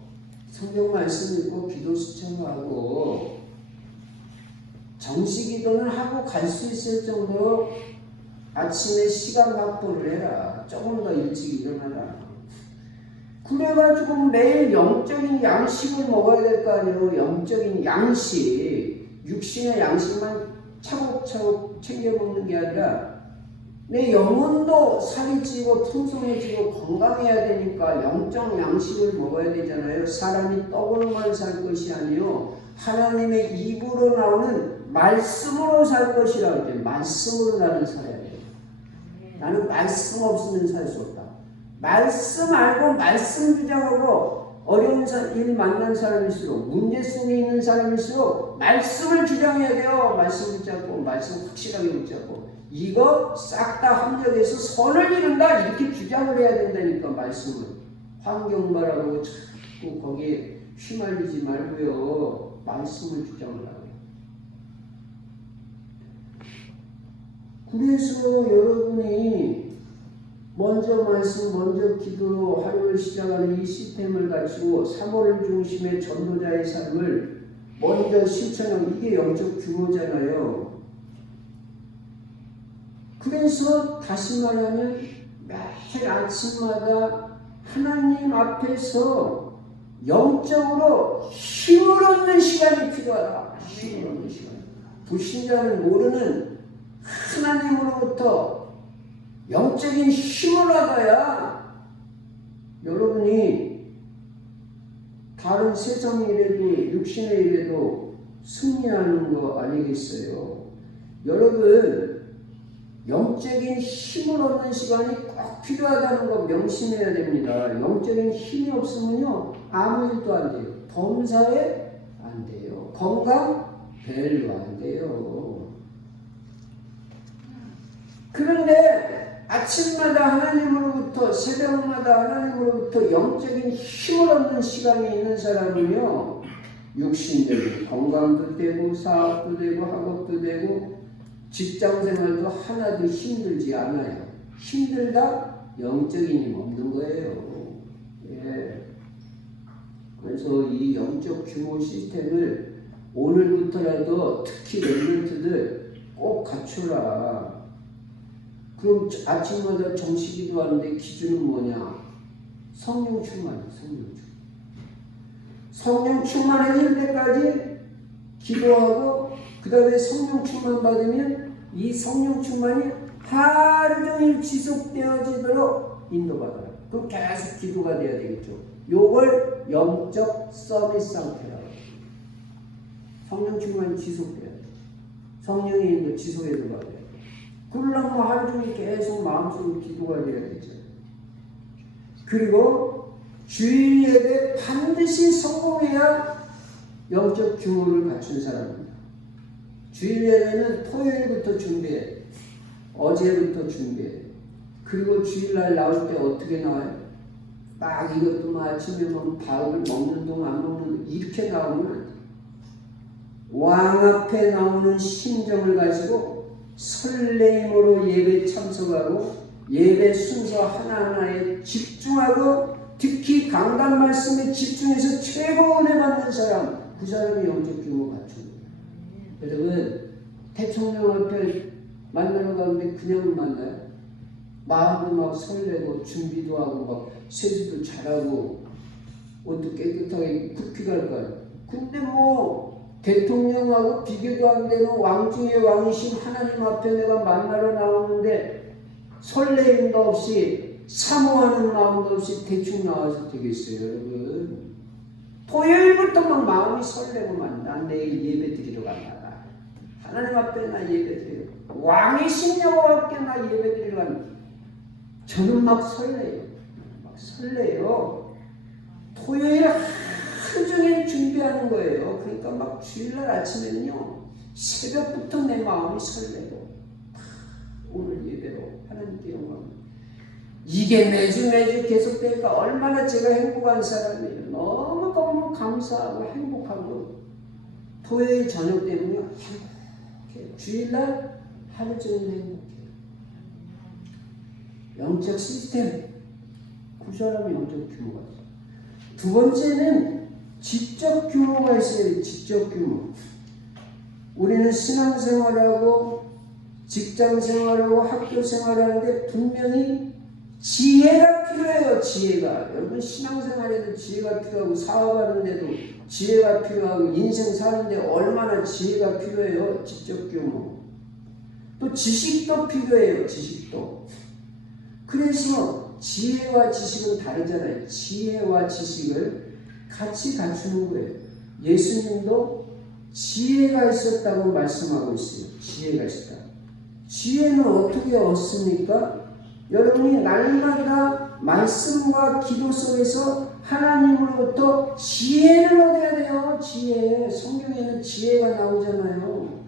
성경 말씀 읽고 기도 수첩하고 정시기도는 하고 갈 수 있을 정도로 아침에 시간 확보를 해라. 조금 더 일찍 일어나라. 그래가지고 매일 영적인 양식을 먹어야 될 거 아니에요. 영적인 양식. 육신의 양식만 차곡차곡 챙겨 먹는 게 아니라 내 영혼도 살이 찌고 풍성해지고 건강해야 되니까 영적 양식을 먹어야 되잖아요. 사람이 떡으로만 살 것이 아니요 하나님의 입으로 나오는 말씀으로 살 것이라고 했죠. 말씀으로 나는 살아야 돼요. 나는 말씀 없으면 살 수 없다. 말씀 알고 말씀 주장하고 어려운 일 만난 사람일수록 문제 속에 있는 사람일수록 말씀을 주장해야 돼요. 말씀 붙잡고 말씀 확실하게 붙잡고 이거 싹 다 합력해서 선을 이룬다 이렇게 주장을 해야 된다니까. 말씀을 환경말하고 자꾸 거기에 휘말리지 말고요. 말씀을 주장을 하고요. 그래서 여러분이 먼저 말씀, 먼저 기도로 하루를 시작하는 이 시스템을 가지고 3월을 중심의 전도자의 삶을 먼저 실천하는 이게 영적 규모잖아요. 그래서 다시 말하면 매일 아침마다 하나님 앞에서 영적으로 힘을 얻는 시간이 필요하다. 힘을 얻는 시간. 불신자는 모르는 하나님으로부터 영적인 힘을 얻어야 여러분이 다른 세상 일에도 육신의 일에도 승리하는 거 아니겠어요? 여러분 영적인 힘을 얻는 시간이 꼭 필요하다는 거 명심해야 됩니다. 영적인 힘이 없으면요 아무 일도 안 돼요. 범사에 안 돼요. 건강 별로 안 돼요. 그런데 아침마다 하나님으로부터 새벽마다 하나님으로부터 영적인 힘을 얻는 시간이 있는 사람은요 육신적인 건강도 되고 사업도 되고 학업도 되고 직장생활도 하나도 힘들지 않아요. 힘들다? 영적인 힘 없는 거예요. 예. 그래서 이 영적 규모 시스템을 오늘부터라도 특히 렘넌트들 꼭 갖추라. 그럼 아침마다 정식기도 하는데 기준은 뭐냐? 성령 충만, 성령 충만해질 때까지 기도하고 그 다음에 성령 충만 받으면 이 성령 충만이 하루 종일 지속되어지도록 인도받아요. 그럼 계속 기도가 돼야 되겠죠. 요걸 영적 서비스 상태라고 해요. 성령 충만이 지속돼야 돼요. 성령의 인도 지속해서 받아요. 그러려면 하루 종일 계속 마음속으로 기도가 돼야 되죠. 그리고 주일 예배 반드시 성공해야 영적 규모를 갖춘 사람입니다. 주일 예배는 토요일부터 준비해. 어제부터 준비해. 그리고 주일날 나올 때 어떻게 나와요? 막 이것도 뭐 아침에 뭐 밥을 먹는 동안 안 먹는 동안 이렇게 나오면 안 돼. 왕 앞에 나오는 심정을 가지고 설레임으로 예배 참석하고 예배 순서 하나하나에 집중하고 특히 강단 말씀에 집중해서 최고 은혜 받는 사람, 그 사람이 영적 규모 갖춥니다. 여러분 대통령 앞에 만나러 가는데 그냥 만나요? 마음도 막 설레고 준비도 하고 막 세수도 잘하고 옷도 깨끗하게 굽히 갈 거예요. 근데 뭐 대통령하고 비교도 안 되는 왕 중의 왕이신 하나님 앞에 내가 만나러 나오는데 설레임도 없이 사모하는 마음도 없이 대충 나와서 되겠어요, 여러분? 토요일부터 막 마음이 설레고만 난 내일 예배 드리러 간다. 하나님 앞에 나 예배 드리러 왕이신 여호와께 나 예배 드리러 간다. 저는 막 설레요. 막 설레요. 토요일 하루 종일 준비하는 거예요. 그러니까 막 주일날 아침에는요 새벽부터 내 마음이 설레고 오늘 예배로 하나님께 영광. 이게 매주 계속되니까 얼마나 제가 행복한 사람이에요. 너무 감사하고 행복하고 토요일 저녁 때문에 행복해요. 주일날 하루 종일 행복해요. 영적 시스템 그 사람의 영적 규모가 있어요. 두 번째는 지적 규모가 있어요. 지적 규모. 우리는 신앙생활하고 직장생활하고 학교생활하는데 분명히 지혜가 필요해요. 지혜가. 여러분 신앙생활에도 지혜가 필요하고 사업하는데도 지혜가 필요하고 인생 사는데 얼마나 지혜가 필요해요. 지적 규모. 또 지식도 필요해요. 지식도. 그래서 지혜와 지식은 다르잖아요. 지혜와 지식을 같이 갖추는 거예요. 예수님도 지혜가 있었다고 말씀하고 있어요. 지혜가 있었다. 지혜는 어떻게 얻습니까? 여러분이 날마다 말씀과 기도 속에서 하나님으로부터 지혜를 얻어야 돼요. 지혜. 성경에는 지혜가 나오잖아요.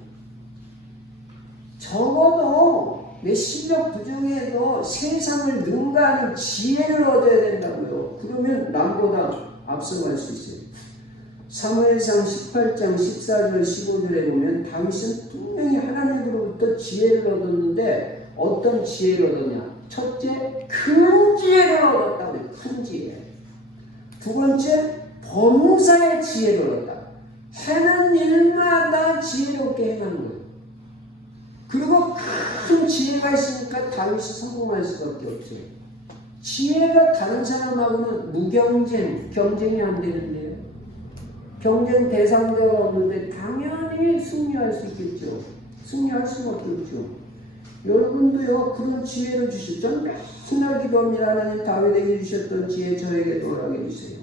적어도 내 실력 부정에도 세상을 능가하는 지혜를 얻어야 된다고요. 그러면 남보다 앞서갈 수 있어요. 사무엘상 18장 14절 15절에 보면 다윗은 분명히 하나님으로부터 지혜를 얻었는데 어떤 지혜를 얻었냐? 첫째, 큰 지혜를 얻었다고 해요. 큰 지혜. 두 번째, 범사의 지혜를 얻었다. 하는 일마다 지혜롭게 행하는 거예요. 그리고 큰 지혜가 있으니까 다윗이 성공할 수밖에 없어요. 지혜가 다른 사람하고는 무경쟁, 경쟁이 안 되는데요. 경쟁 대상자가 없는데 당연히 승리할 수 있겠죠. 승리할 수밖에 없죠. 여러분도요, 그런 지혜를 주시죠. 맨날 기도합니다. 하나님 다윗에게 주셨던 지혜 저에게도 허락해 주세요.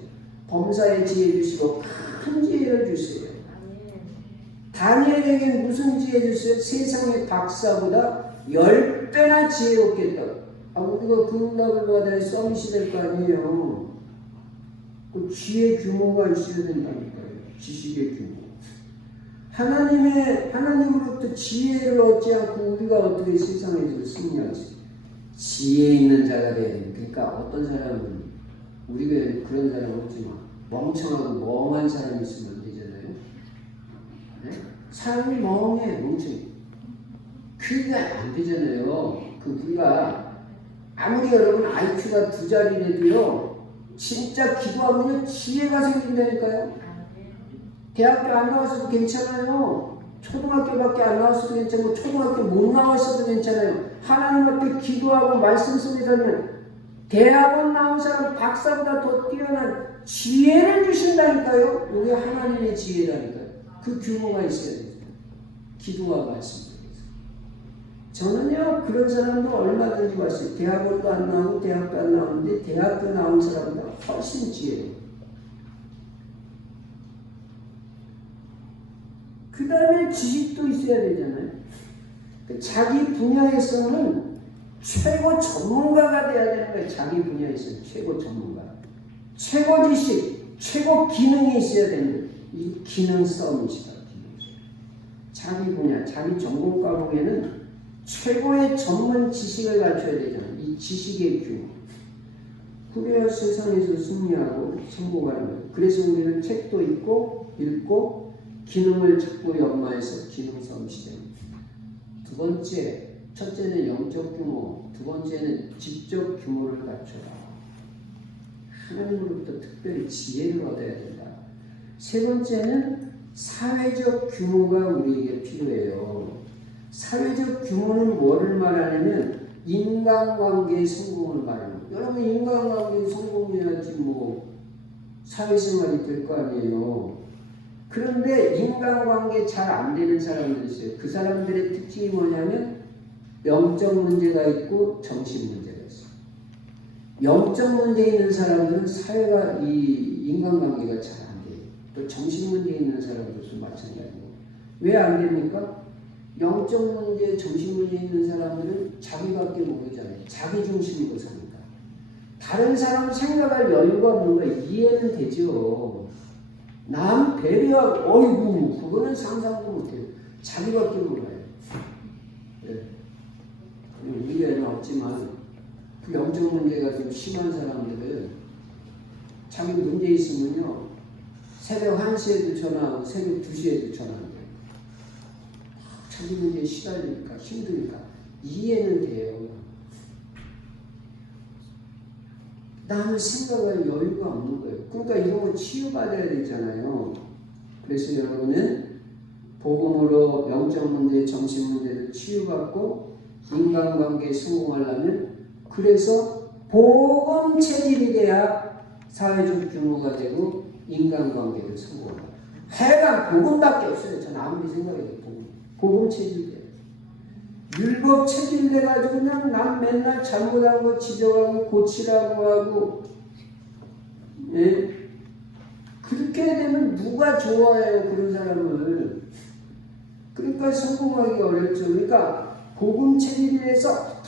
범사의 지혜 주시고 큰 지혜를 주세요. 다니엘에게 무슨 지혜 주세요? 세상의 박사보다 10배나 지혜롭게 했다. 우리가 그 응답을 받아야 서밋이 될 거 아니에요. 그 지혜 규모가 있어야 된다니까요. 지식의 규모. 하나님으로부터 지혜를 얻지 않고 우리가 어떻게 세상에서 승리하지? 지혜 있는 자가 돼야 돼요. 그러니까 어떤 사람은 우리가 그런 사람 없지만 멍청하고 멍한 사람이 있으면 안 되잖아요. 네? 사람이 멍해, 멍청해. 그게 안 되잖아요. 우리가 아무리 여러분 IQ가 2자리라도요, 진짜 기도하면 지혜가 생긴다니까요. 대학교 안 나왔어도 괜찮아요. 초등학교밖에 안 나왔어도 괜찮고 초등학교 못 나왔어도 괜찮아요. 하나님 앞에 기도하고 말씀 속에 살면 대학원 나온 사람 박사보다 더 뛰어난 지혜를 주신다니까요. 이게 하나님의 지혜라니까요. 그 규모가 있어야 돼요. 기도와 말씀 속에서. 저는요, 그런 사람도 얼마든지 봤어요. 대학원도 안 나오고 대학도 안 나오는데 대학교 나온 사람보다 훨씬 지혜로워요. 그 다음에 지식도 있어야 되잖아요. 자기 분야에서는 최고 전문가가 돼야 되는 거예요. 자기 분야에서는 최고 전문가. 최고 지식, 최고 기능이 있어야 되는 거예요. 이 기능 싸움이시다. 자기 분야, 자기 전공 과목에는 최고의 전문 지식을 갖춰야 되잖아요. 이 지식의 규모. 그래야 세상에서 승리하고 성공하는 거예요. 그래서 우리는 책도 읽고 기능을 찾고 연마해서 기능 싸움 시대입니다. 두 번째, 첫째는 영적 규모, 두 번째는 지적 규모를 갖춰라. 하나님으로부터 특별히 지혜를 얻어야 된다. 세 번째는 사회적 규모가 우리에게 필요해요. 사회적 규모는 뭐를 말하냐면 인간관계의 성공을 말하는 거예요. 여러분 인간관계의 성공해야지 사회생활이 될 거 아니에요. 그런데 인간관계 잘 안 되는 사람들이 있어요. 그 사람들의 특징이 뭐냐면 영적 문제가 있고 정신 문제가 있어요. 영적 문제 있는 사람들은 사회가 인간관계가 잘 안 돼요. 또 정신 문제 있는 사람들도 마찬가지고. 왜 안 됩니까? 영적 문제, 정신 문제 있는 사람들은 자기밖에 모르잖아요. 자기 중심으로 삽니다. 다른 사람 생각할 여유가 없는 거예요. 이해는 되죠. 남 배려하고, 어이구, 그거는 상상도 못해요. 자기밖에 몰라요. 네. 우리에는 없지만, 그 영적 문제가 좀 심한 사람들은 자기 문제 있으면요, 새벽 1시에도 전화하고, 새벽 2시에도 전화해요. 자기 문제에 시달리니까, 힘드니까. 이해는 돼요. 남을 생각할 여유가 없는 거예요. 그러니까 이런 거 치유받아야 되잖아요. 그래서 여러분은 복음으로 영적 문제, 정신 문제를 치유받고 인간관계에 성공하려면 그래서 복음 체질이 돼야 사회적 규모가 되고 인간관계를 성공합니다. 하여간 복음밖에 없어요. 저는 아무리 생각해도 복음 체질이 돼요. 율법 체질돼가지고 그냥 난 맨날 잘못한 거 지적하고 고치라고 하고, 예? 그렇게 되면 누가 좋아해요, 그런 사람을. 그러니까 성공하기 어렵죠. 그러니까 복음 체질에서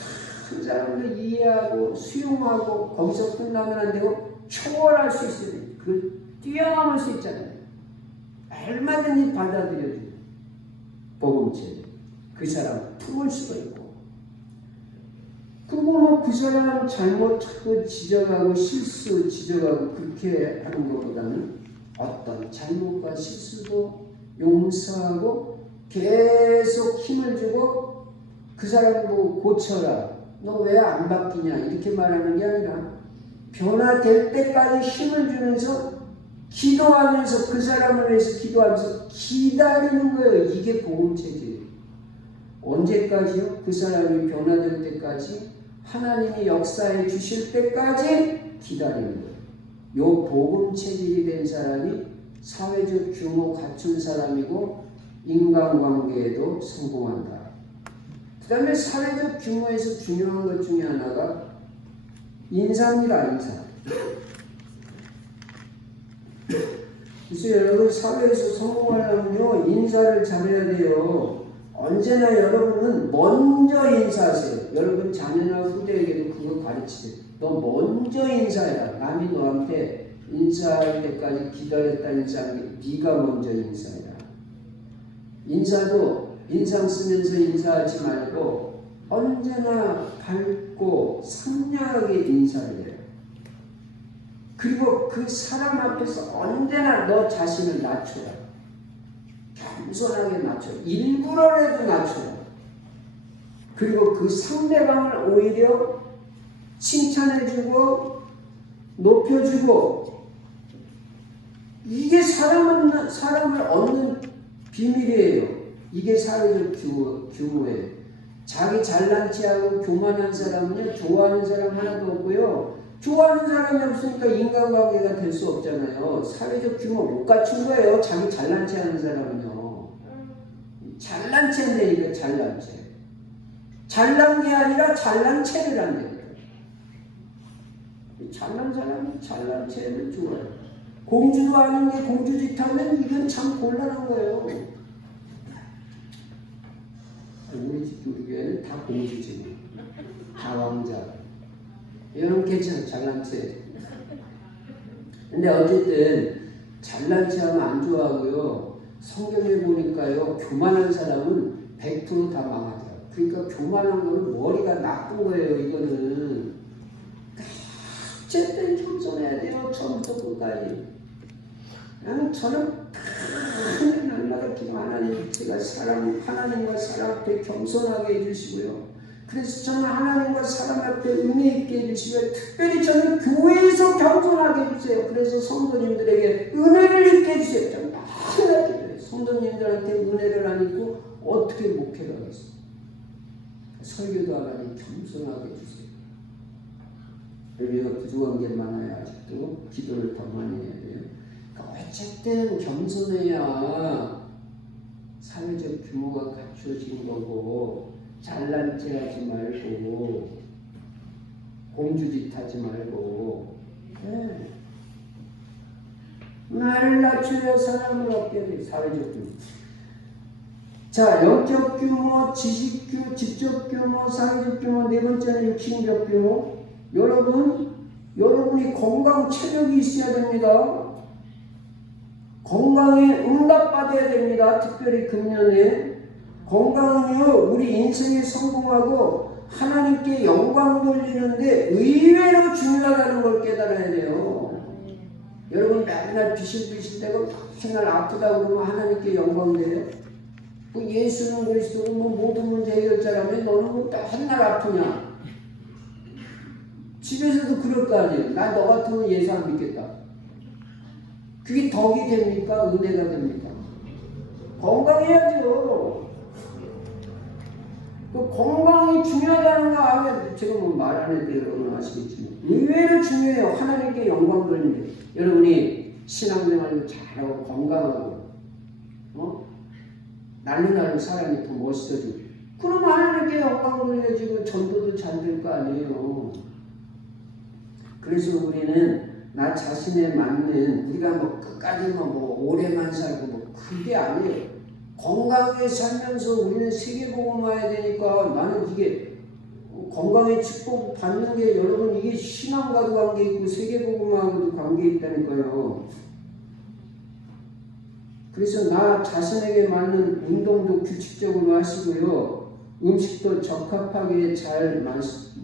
그 사람을 이해하고 수용하고 거기서 끝나면 안 되고 초월할 수 있어야 돼요. 그걸 뛰어넘을 수 있잖아요. 얼마든지 받아들여줘요. 복음 체질. 그 사람 품을 수가 있고. 그리고 뭐 그 사람 잘못하고 지적하고 실수 지적하고 그렇게 하는 것보다는 어떤 잘못과 실수도 용서하고 계속 힘을 주고 그 사람 뭐 고쳐라. 너 왜 안 바뀌냐. 이렇게 말하는 게 아니라 변화될 때까지 힘을 주면서 기도하면서 그 사람을 위해서 기도하면서 기다리는 거예요. 이게 복음체질이에요. 언제까지요? 그 사람이 변화될 때까지 하나님이 역사해 주실 때까지 기다리는 거예요. 요 복음체질이 된 사람이 사회적 규모 갖춘 사람이고 인간관계에도 성공한다. 그 다음에 사회적 규모에서 중요한 것 중에 하나가 인사입니다. 인사. 그래서 여러분 사회에서 성공하려면요 인사를 잘해야 돼요. 언제나 여러분은 먼저 인사하세요. 여러분 자녀나 후대에게도 그걸 가르치세요. 너 먼저 인사해라. 남이 너한테 인사할 때까지 기다렸다 인사하는 게 네가 먼저 인사해라. 인사도 인상 쓰면서 인사하지 말고 언제나 밝고 상냥하게 인사를 해요. 그리고 그 사람 앞에서 언제나 너 자신을 낮춰라. 겸손하게 낮춰. 일부러라도 낮춰라. 그리고 그 상대방을 오히려 칭찬해주고 높여주고 이게 사람을 얻는 비밀이에요. 이게 사회적 규모예요. 자기 잘난 체하고 교만한 사람은요 좋아하는 사람 하나도 없고요. 좋아하는 사람이 없으니까 인간관계가 될 수 없잖아요. 사회적 규모 못 갖춘 거예요. 자기 잘난 체하는 사람은요. 잘난 체인데니까 잘난 체. 잘난 게 아니라 잘난 체를 한다니까. 잘난 사람은 잘난 체를 좋아해요. 공주도 아닌데 공주짓 하면 이건 참 곤란한 거예요. 우리 집 우리 교회는 다 공주지. 다 왕자. 이런 괜찮아. 잘난 체. 근데 어쨌든 잘난 체 하면 안 좋아하고요. 성경에 보니까요. 교만한 사람은 100% 다 망하더라고요. 그러니까 교만한 거는 머리가 나쁜 거예요. 이거는. 어쨌든 겸손해야 돼요. 처음부터 끝까지. 저는 날마다 기도 하나님 제가 하나님과 사람 앞에 겸손하게 해주시고요. 그래서 저는 하나님과 사람 앞에 은혜 있게 해주시고요. 특별히 저는 교회에서 겸손하게 해주세요. 그래서 성도님들에게 은혜를 있게 해주세요. 저는 많이 기도해요. 성도님들한테 은혜를 안 입고 어떻게 목회를 하겠어요. 설교도 안 하니 겸손하게 해주세요. 우리가 부족한 게 많아요. 아직도 기도를 더 많이 해야 돼요. 어쨌든 겸손해야 사회적 규모가 갖춰진 거고 잘난 체 하지 말고 공주짓 하지 말고 네. 나를 낮춰야 사람을 얻게 돼. 사회적 규모. 자, 영적 규모, 지식 규모, 지적 규모, 사회적 규모, 네 번째는 육신적 규모. 여러분이 건강 체력이 있어야 됩니다. 건강에 응답받아야 됩니다. 특별히 금년에. 건강은요, 우리 인생에 성공하고 하나님께 영광 돌리는데 의외로 중요하다는 걸 깨달아야 돼요. 여러분 맨날 비실비실대고 맨날 아프다고 그러면 하나님께 영광 돼요? 예수는 그리스도고 모든 문제 해결자라면 너는 뭐 맨날 아프냐? 집에서도 그럴 거 아니에요. 나 너 같으면 예수 안 믿겠다. 그게 덕이 됩니까? 은혜가 됩니까? 건강해야죠. 그 건강이 중요하다는 거 알아요. 제가 뭐 말 안 해도 여러분은 아시겠지만 의외로 중요해요. 하나님께 영광 돌리는 게. 여러분이 신앙생활도 잘하고 건강하고 날로 사람이 더 멋있어지고 그럼 하나님께 영광 돌려지고 전도도 잘 될 거 아니에요. 그래서 우리는 나 자신에 맞는, 우리가 뭐 끝까지 뭐 오래만 살고 뭐 그게 아니에요. 건강하게 살면서 우리는 세계복음 와야 되니까 나는 이게 건강의 축복 받는 게 여러분 이게 신앙과도 관계 있고 세계복음하고도 관계 있다니까요. 그래서 나 자신에게 맞는 운동도 규칙적으로 하시고요. 음식도 적합하게 잘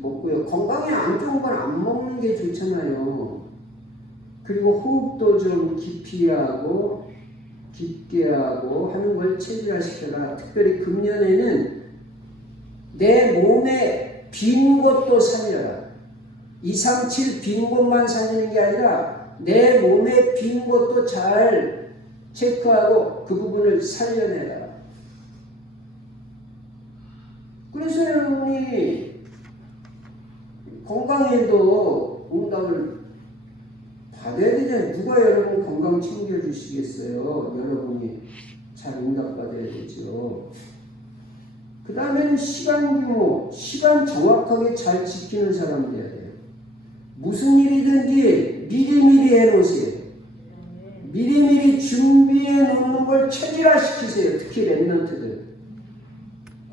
먹고요. 건강에 안 좋은 건 안 먹는 게 좋잖아요. 그리고 호흡도 좀 깊이 하고 깊게 하고 하는 걸 체질화시켜라. 특별히 금년에는 내 몸에 빈 곳도 살려라. 237 빈 곳만 살리는 게 아니라 내 몸에 빈 곳도 잘 체크하고 그 부분을 살려내라. 그래서 여러분이 건강에도 응답을 받아야 되잖아요. 누가 여러분 건강 챙겨주시겠어요? 여러분이 잘 응답받아야 되죠. 그 다음에는 시간 규모, 시간 정확하게 잘 지키는 사람 돼야 돼요. 무슨 일이든지 미리미리 해놓으세요. 미리미리 준비해 놓는 걸 체질화시키세요. 특히 랩런트들.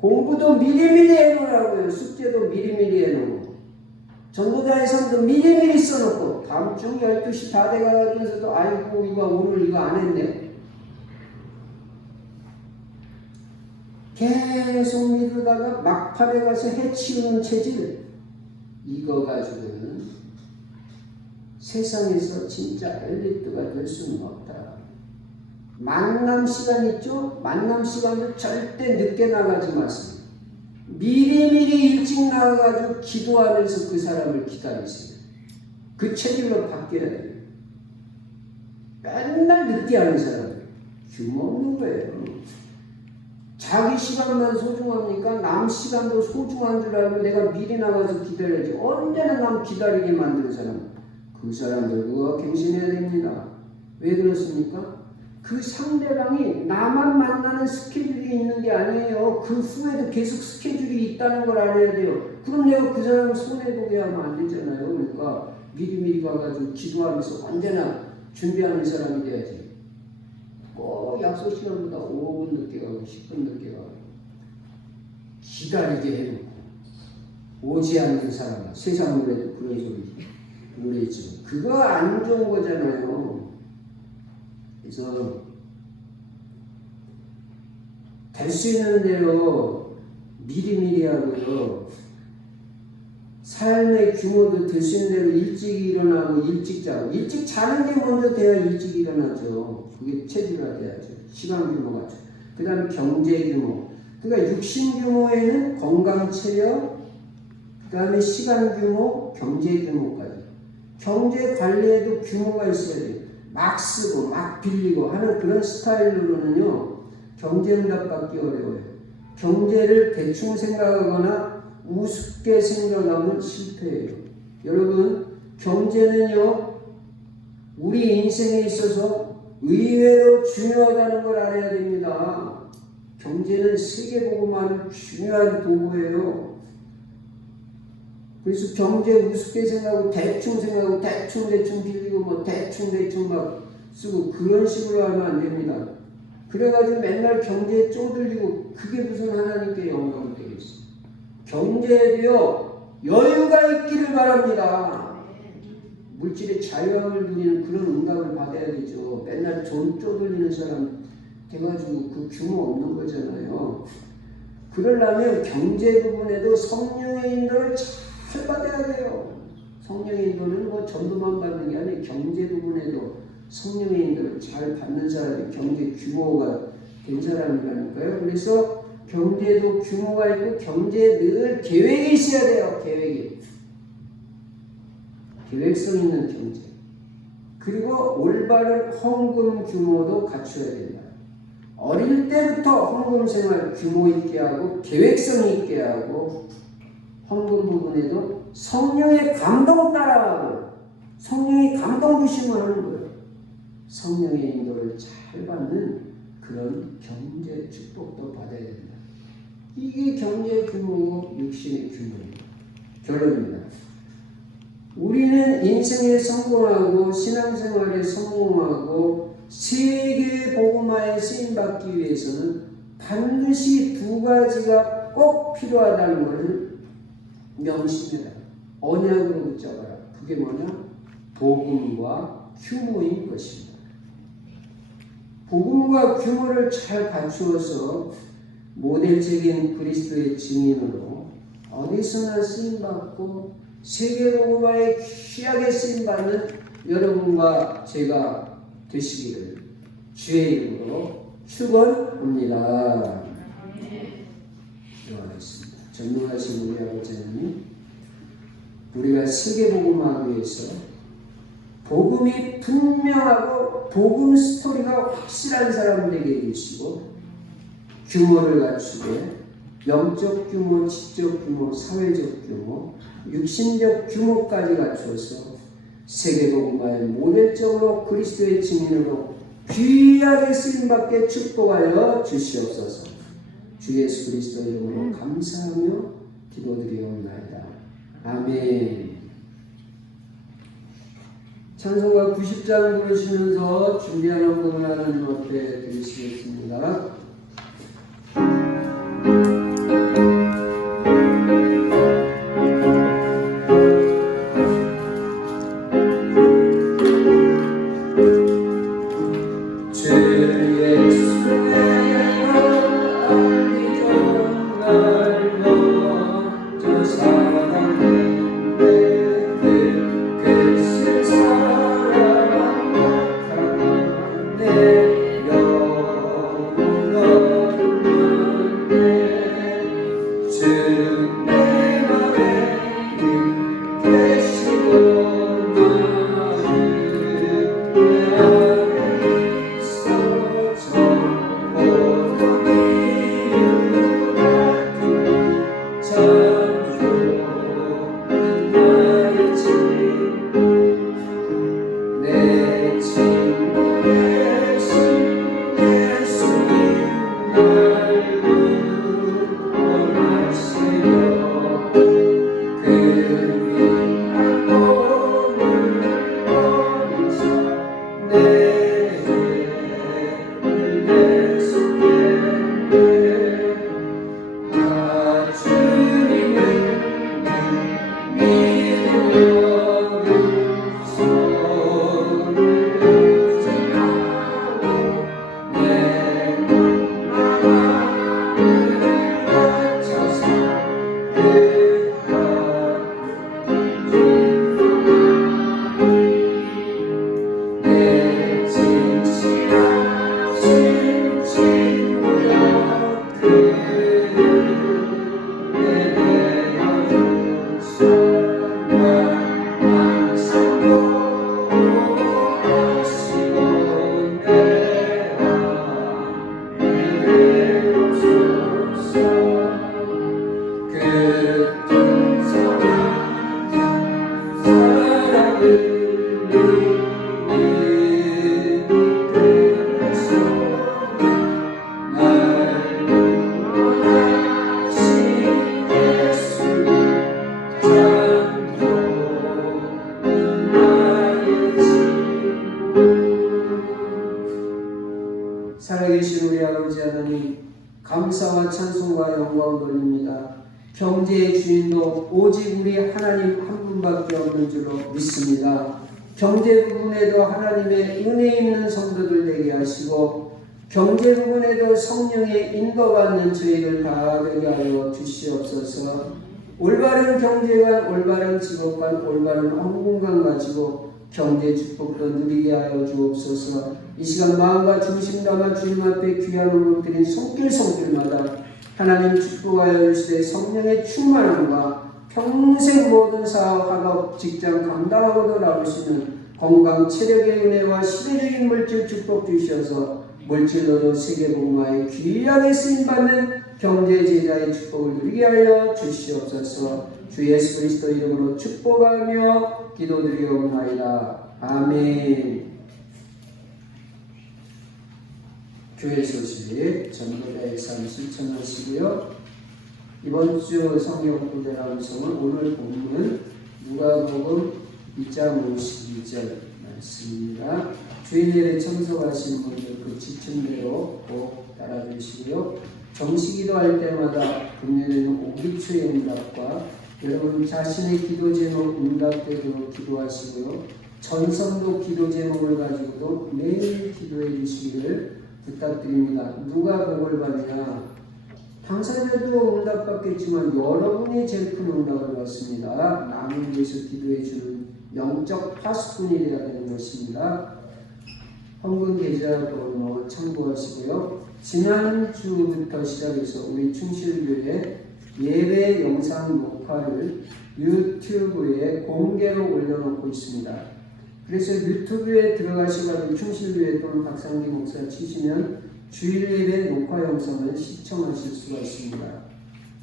공부도 미리미리 해놓으라고요. 숙제도 미리미리 해놓고. 전도자 예산도 미리미리 써놓고 다음 주 12시 다 돼가면서도 아이고 이거 오늘 이거 안 했네. 계속 미루다가 막판에 가서 해치우는 체질, 이거 가지고는 세상에서 진짜 엘리트가 될 수는 없다. 만남 시간 있죠? 만남 시간도 절대 늦게 나가지 마세요. 미리미리 일찍 나가가지고 기도하면서 그 사람을 기다리세요. 그 체질로 바뀌어야 돼요. 맨날 늦게 하는 사람들 규모 없는 거예요. 자기 시간만 소중합니까? 남 시간도 소중한 줄 알고 내가 미리 나가서 기다려야지. 언제나 남 기다리게 만드는 사람, 그 사람들 그거 갱신해야 됩니다. 왜 그렇습니까? 그 상대방이 나만 만나는 스케줄이 있는 게 아니에요. 그 후에도 계속 스케줄이 있다는 걸 알아야 돼요. 그럼 내가 그 사람 손해보게 하면 안 되잖아요. 그러니까 미리미리 가가지고 기도하면서 언제나 준비하는 사람이 돼야지. 꼭 약속 시간보다 5분 늦게 가고 10분 늦게 가고 기다리게 해놓고 오지 않는 사람, 세상 노래도 그런 소리 노래지. 그거 안 좋은 거잖아요. 그래서 될 수 있는 대로 미리미리 하고요. 삶의 규모도 될 수 있는 대로 일찍 일어나고 일찍 자고. 일찍 자는 게 먼저 돼야 일찍 일어나죠. 그게 체질화돼야죠. 시간 규모가. 그 다음에 경제 규모. 그러니까 육신 규모에는 건강 체력, 그 다음에 시간 규모, 경제 규모까지. 경제 관리에도 규모가 있어야 돼요. 막 쓰고 막 빌리고 하는 그런 스타일로는요 경제 응답 받기 어려워요. 경제를 대충 생각하거나 우습게 생각하면 실패해요. 여러분 경제는요 우리 인생에 있어서 의외로 중요하다는 걸 알아야 됩니다. 경제는 세계복음화는 중요한 도구예요. 그래서 경제 우습게 생각하고 대충 생각하고 대충 빌리고 뭐 대충 막 쓰고 그런 식으로 하면 안 됩니다. 그래가지고 맨날 경제에 쪼들리고 그게 무슨 하나님께 영광이 되겠어요. 경제에도요 여유가 있기를 바랍니다. 물질의 자유함을 누리는 그런 응답을 받아야 되죠. 맨날 돈 쪼들리는 사람 돼가지고 그 규모 없는 거잖아요. 그러려면 경제 부분에도 성령의 인도를 잘 받아야 돼요. 성령의 인도는 뭐 전도만 받는 게 아니라 경제 부분에도 성령의 인도를 잘 받는 사람이 경제 규모가 된 사람이라니까요. 그래서 경제도 규모가 있고 경제에 늘 계획이 있어야 돼요. 계획성 있는 경제. 그리고 올바른 헌금 규모도 갖춰야 된다. 어릴 때부터 헌금 생활 규모 있게 하고 계획성 있게 하고 헌금 부분에도 성령의 감동 따라가고 성령의 감동 부심을 하는 거예요. 성령의 인도를 잘 받는 그런 경제 축복도 받아야 된다. 이게 경제 규모고 육신의 규모입니다. 결론입니다. 우리는 인생에 성공하고 신앙생활에 성공하고 세계 복음화에 쓰임받기 위해서는 반드시 두 가지가 꼭 필요하다는 것을 명심해라. 언약으로 붙잡아라. 그게 뭐냐? 복음과 규모인 것입니다. 복음과 규모를 잘 갖추어서 모델적인 그리스도의 증인으로 어디서나 쓰임받고 세계복음화에 귀하게 쓰임받는 여러분과 제가 되시기를 주의 이름으로 축원합니다. 기도하겠습니다. 전능하신 우리 아버지 하나님, 우리가 세계복음화하기 위해서 복음이 분명하고 복음 스토리가 확실한 사람 되게 해주시고 규모를 갖추게 영적 규모, 지적 규모, 사회적 규모, 육신적 규모까지 갖추어서 세계복음화의 모델적으로 그리스도의 증인으로 귀하게 쓰임받게 축복하여 주시옵소서. 주 예수 그리스도 이름으로 감사하며 기도드리옵나이다. 아멘. 찬송가 90장 부르시면서 준비하는 부분 하나님 앞에 드리시겠습니다. 살아계신 우리 아버지 하나님, 감사와 찬송과 영광 돌립니다. 경제의 주인도 오직 우리 하나님 한 분밖에 없는 줄로 믿습니다. 경제 부분에도 하나님의 은혜 있는 성도들 되게 하시고 경제 부분에도 성령의 인도받는 저희를 다 되게 하여 주시옵소서. 올바른 경제관, 올바른 직업관, 올바른 헌금관 가지고 경제 축복도 누리게 하여 주옵소서. 이 시간 마음과 중심 담아 주님 앞에 귀한 헌금 드린 손길마다 하나님 축복하여 주시되 성령의 충만함과 평생 모든 사업, 학업, 직장 감당하고도 나오시는 건강, 체력의 은혜와 시대적인 물질 축복 주셔서 물질로도 세계복음화에 귀하게 쓰임받는 경제제자의 축복을 누리게 하여 주시옵소서. 주 예수 그리스도 이름으로 축복하며 기도드리옵나이다. 아멘. 교회 소식 전도자의 삶 실천하시고요. 이번 주 성경 구절 암송은 오늘 본문 누가복음 2장 52절 말씀입니다. 주일 예배 참석하시는 분들 그 지침대로 꼭 따라주시고요. 정식기도 할 때마다 금요일에는 오기초의 응답과 여러분 자신의 기도 제목 응답되도록 기도하시고요. 전성도 기도 제목을 가지고도 매일 기도해 주시기를 부탁드립니다. 누가 복을 받느냐? 당사자도 응답받겠지만 여러분이 제일 큰 응답을 받습니다. 남을 위해서 기도해 주는 영적 파수꾼이 되어야 되는 것입니다. 헌금 계좌번호 참고하시고요. 지난주부터 시작해서 우리 충실교회 예배 영상 녹화를 유튜브에 공개로 올려놓고 있습니다. 그래서 유튜브에 들어가셔가지고 충실교회 또는 박상기 목사 치시면 주일 예배 녹화 영상을 시청하실 수가 있습니다.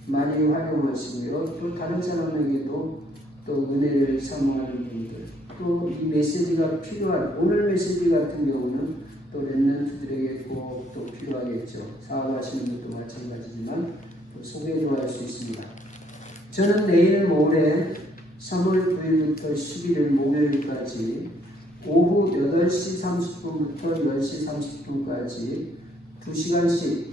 많이 활용하시고요. 또 다른 사람에게도 또 은혜를 사모하는 분들, 또 이 메시지가 필요한 오늘 메시지 같은 경우는 또 렘넌트들에게 꼭 또 필요하겠죠. 사업하시는 분도 마찬가지지만 또 소개도 할 수 있습니다. 저는 내일 모레 3월 9일부터 11일 목요일까지 오후 8시 30분부터 10시 30분까지 2시간씩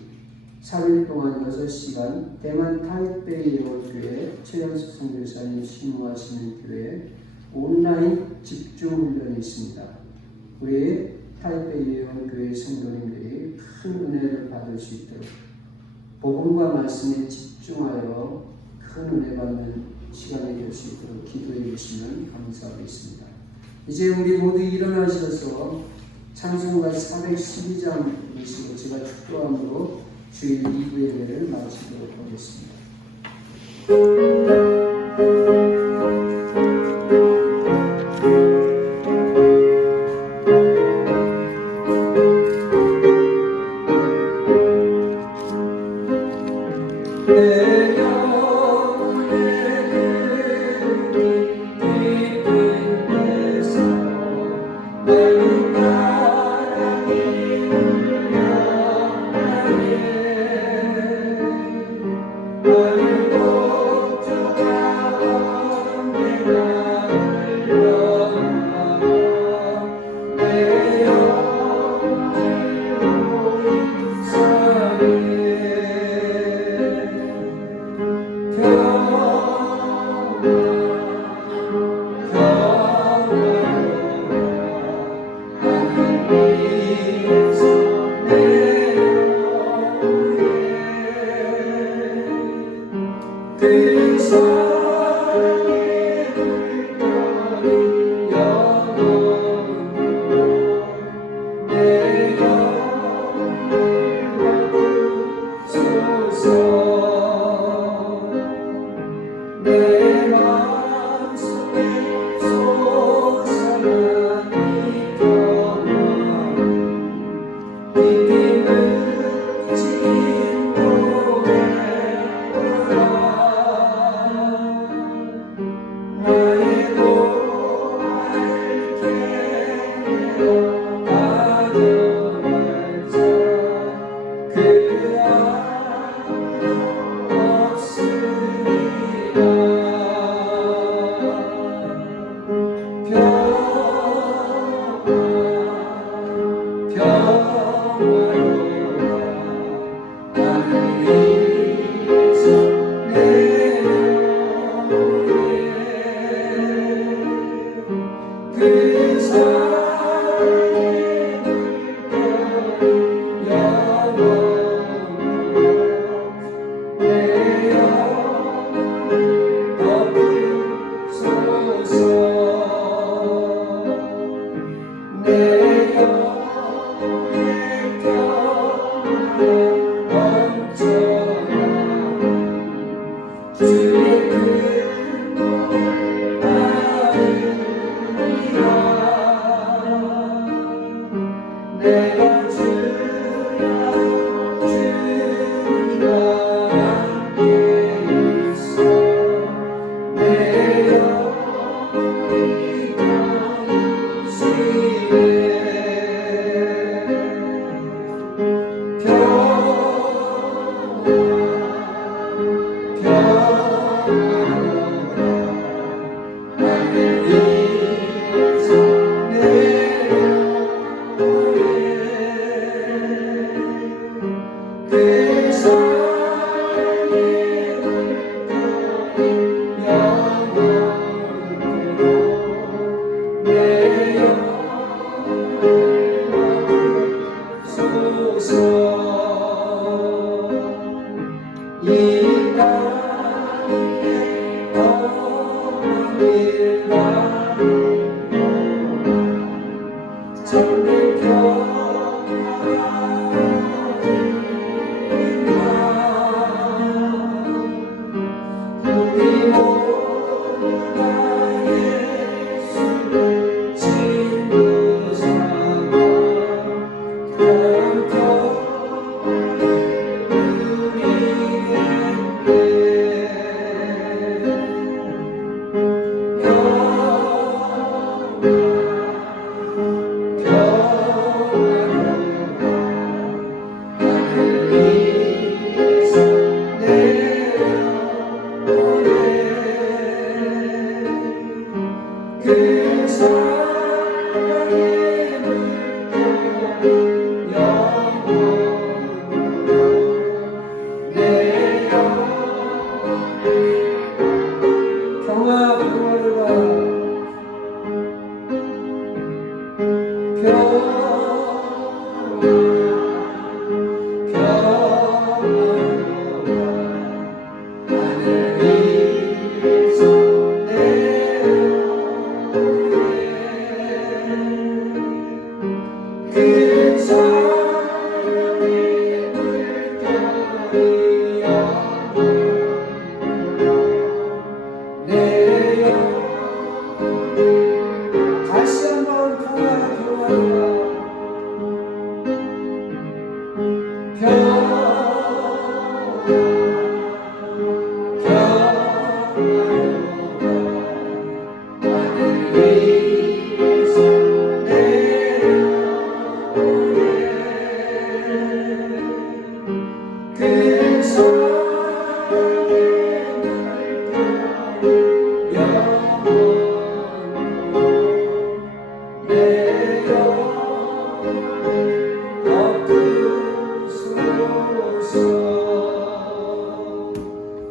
3일 동안 6시간 대만 타이베이 예원교회 최현숙 선교사님 신무하시는 교회 온라인 집중훈련이 있습니다. 우리 타이베이 예원교회 성도님들이 큰 은혜를 받을 수 있도록 복음과 말씀에 집중하여 큰 은혜 받는 시간이 될 수 있도록 기도해 주시면 감사하겠습니다. 이제 우리 모두 일어나셔서 찬송가 412장 부르시고 제가 축도함으로 주일 2부 예배를 마치도록 하겠습니다.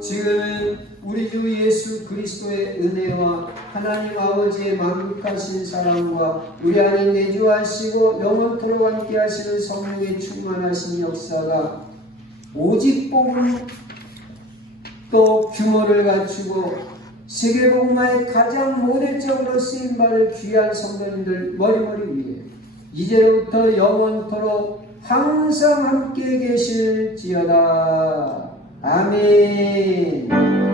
지금은 우리 주 예수 그리스도의 은혜와 하나님 아버지의 만극하신 사랑과 우리 안에 내주하시고 영원토록 함께 하시는 성령의 충만하신 역사가 오직 복음 또 규모를 갖추고 세계복음화의 가장 모델적으로 쓰임받을 귀한 성도님들 머리머리 위에 이제로부터 영원토록 항상 함께 계실지어다. 아멘.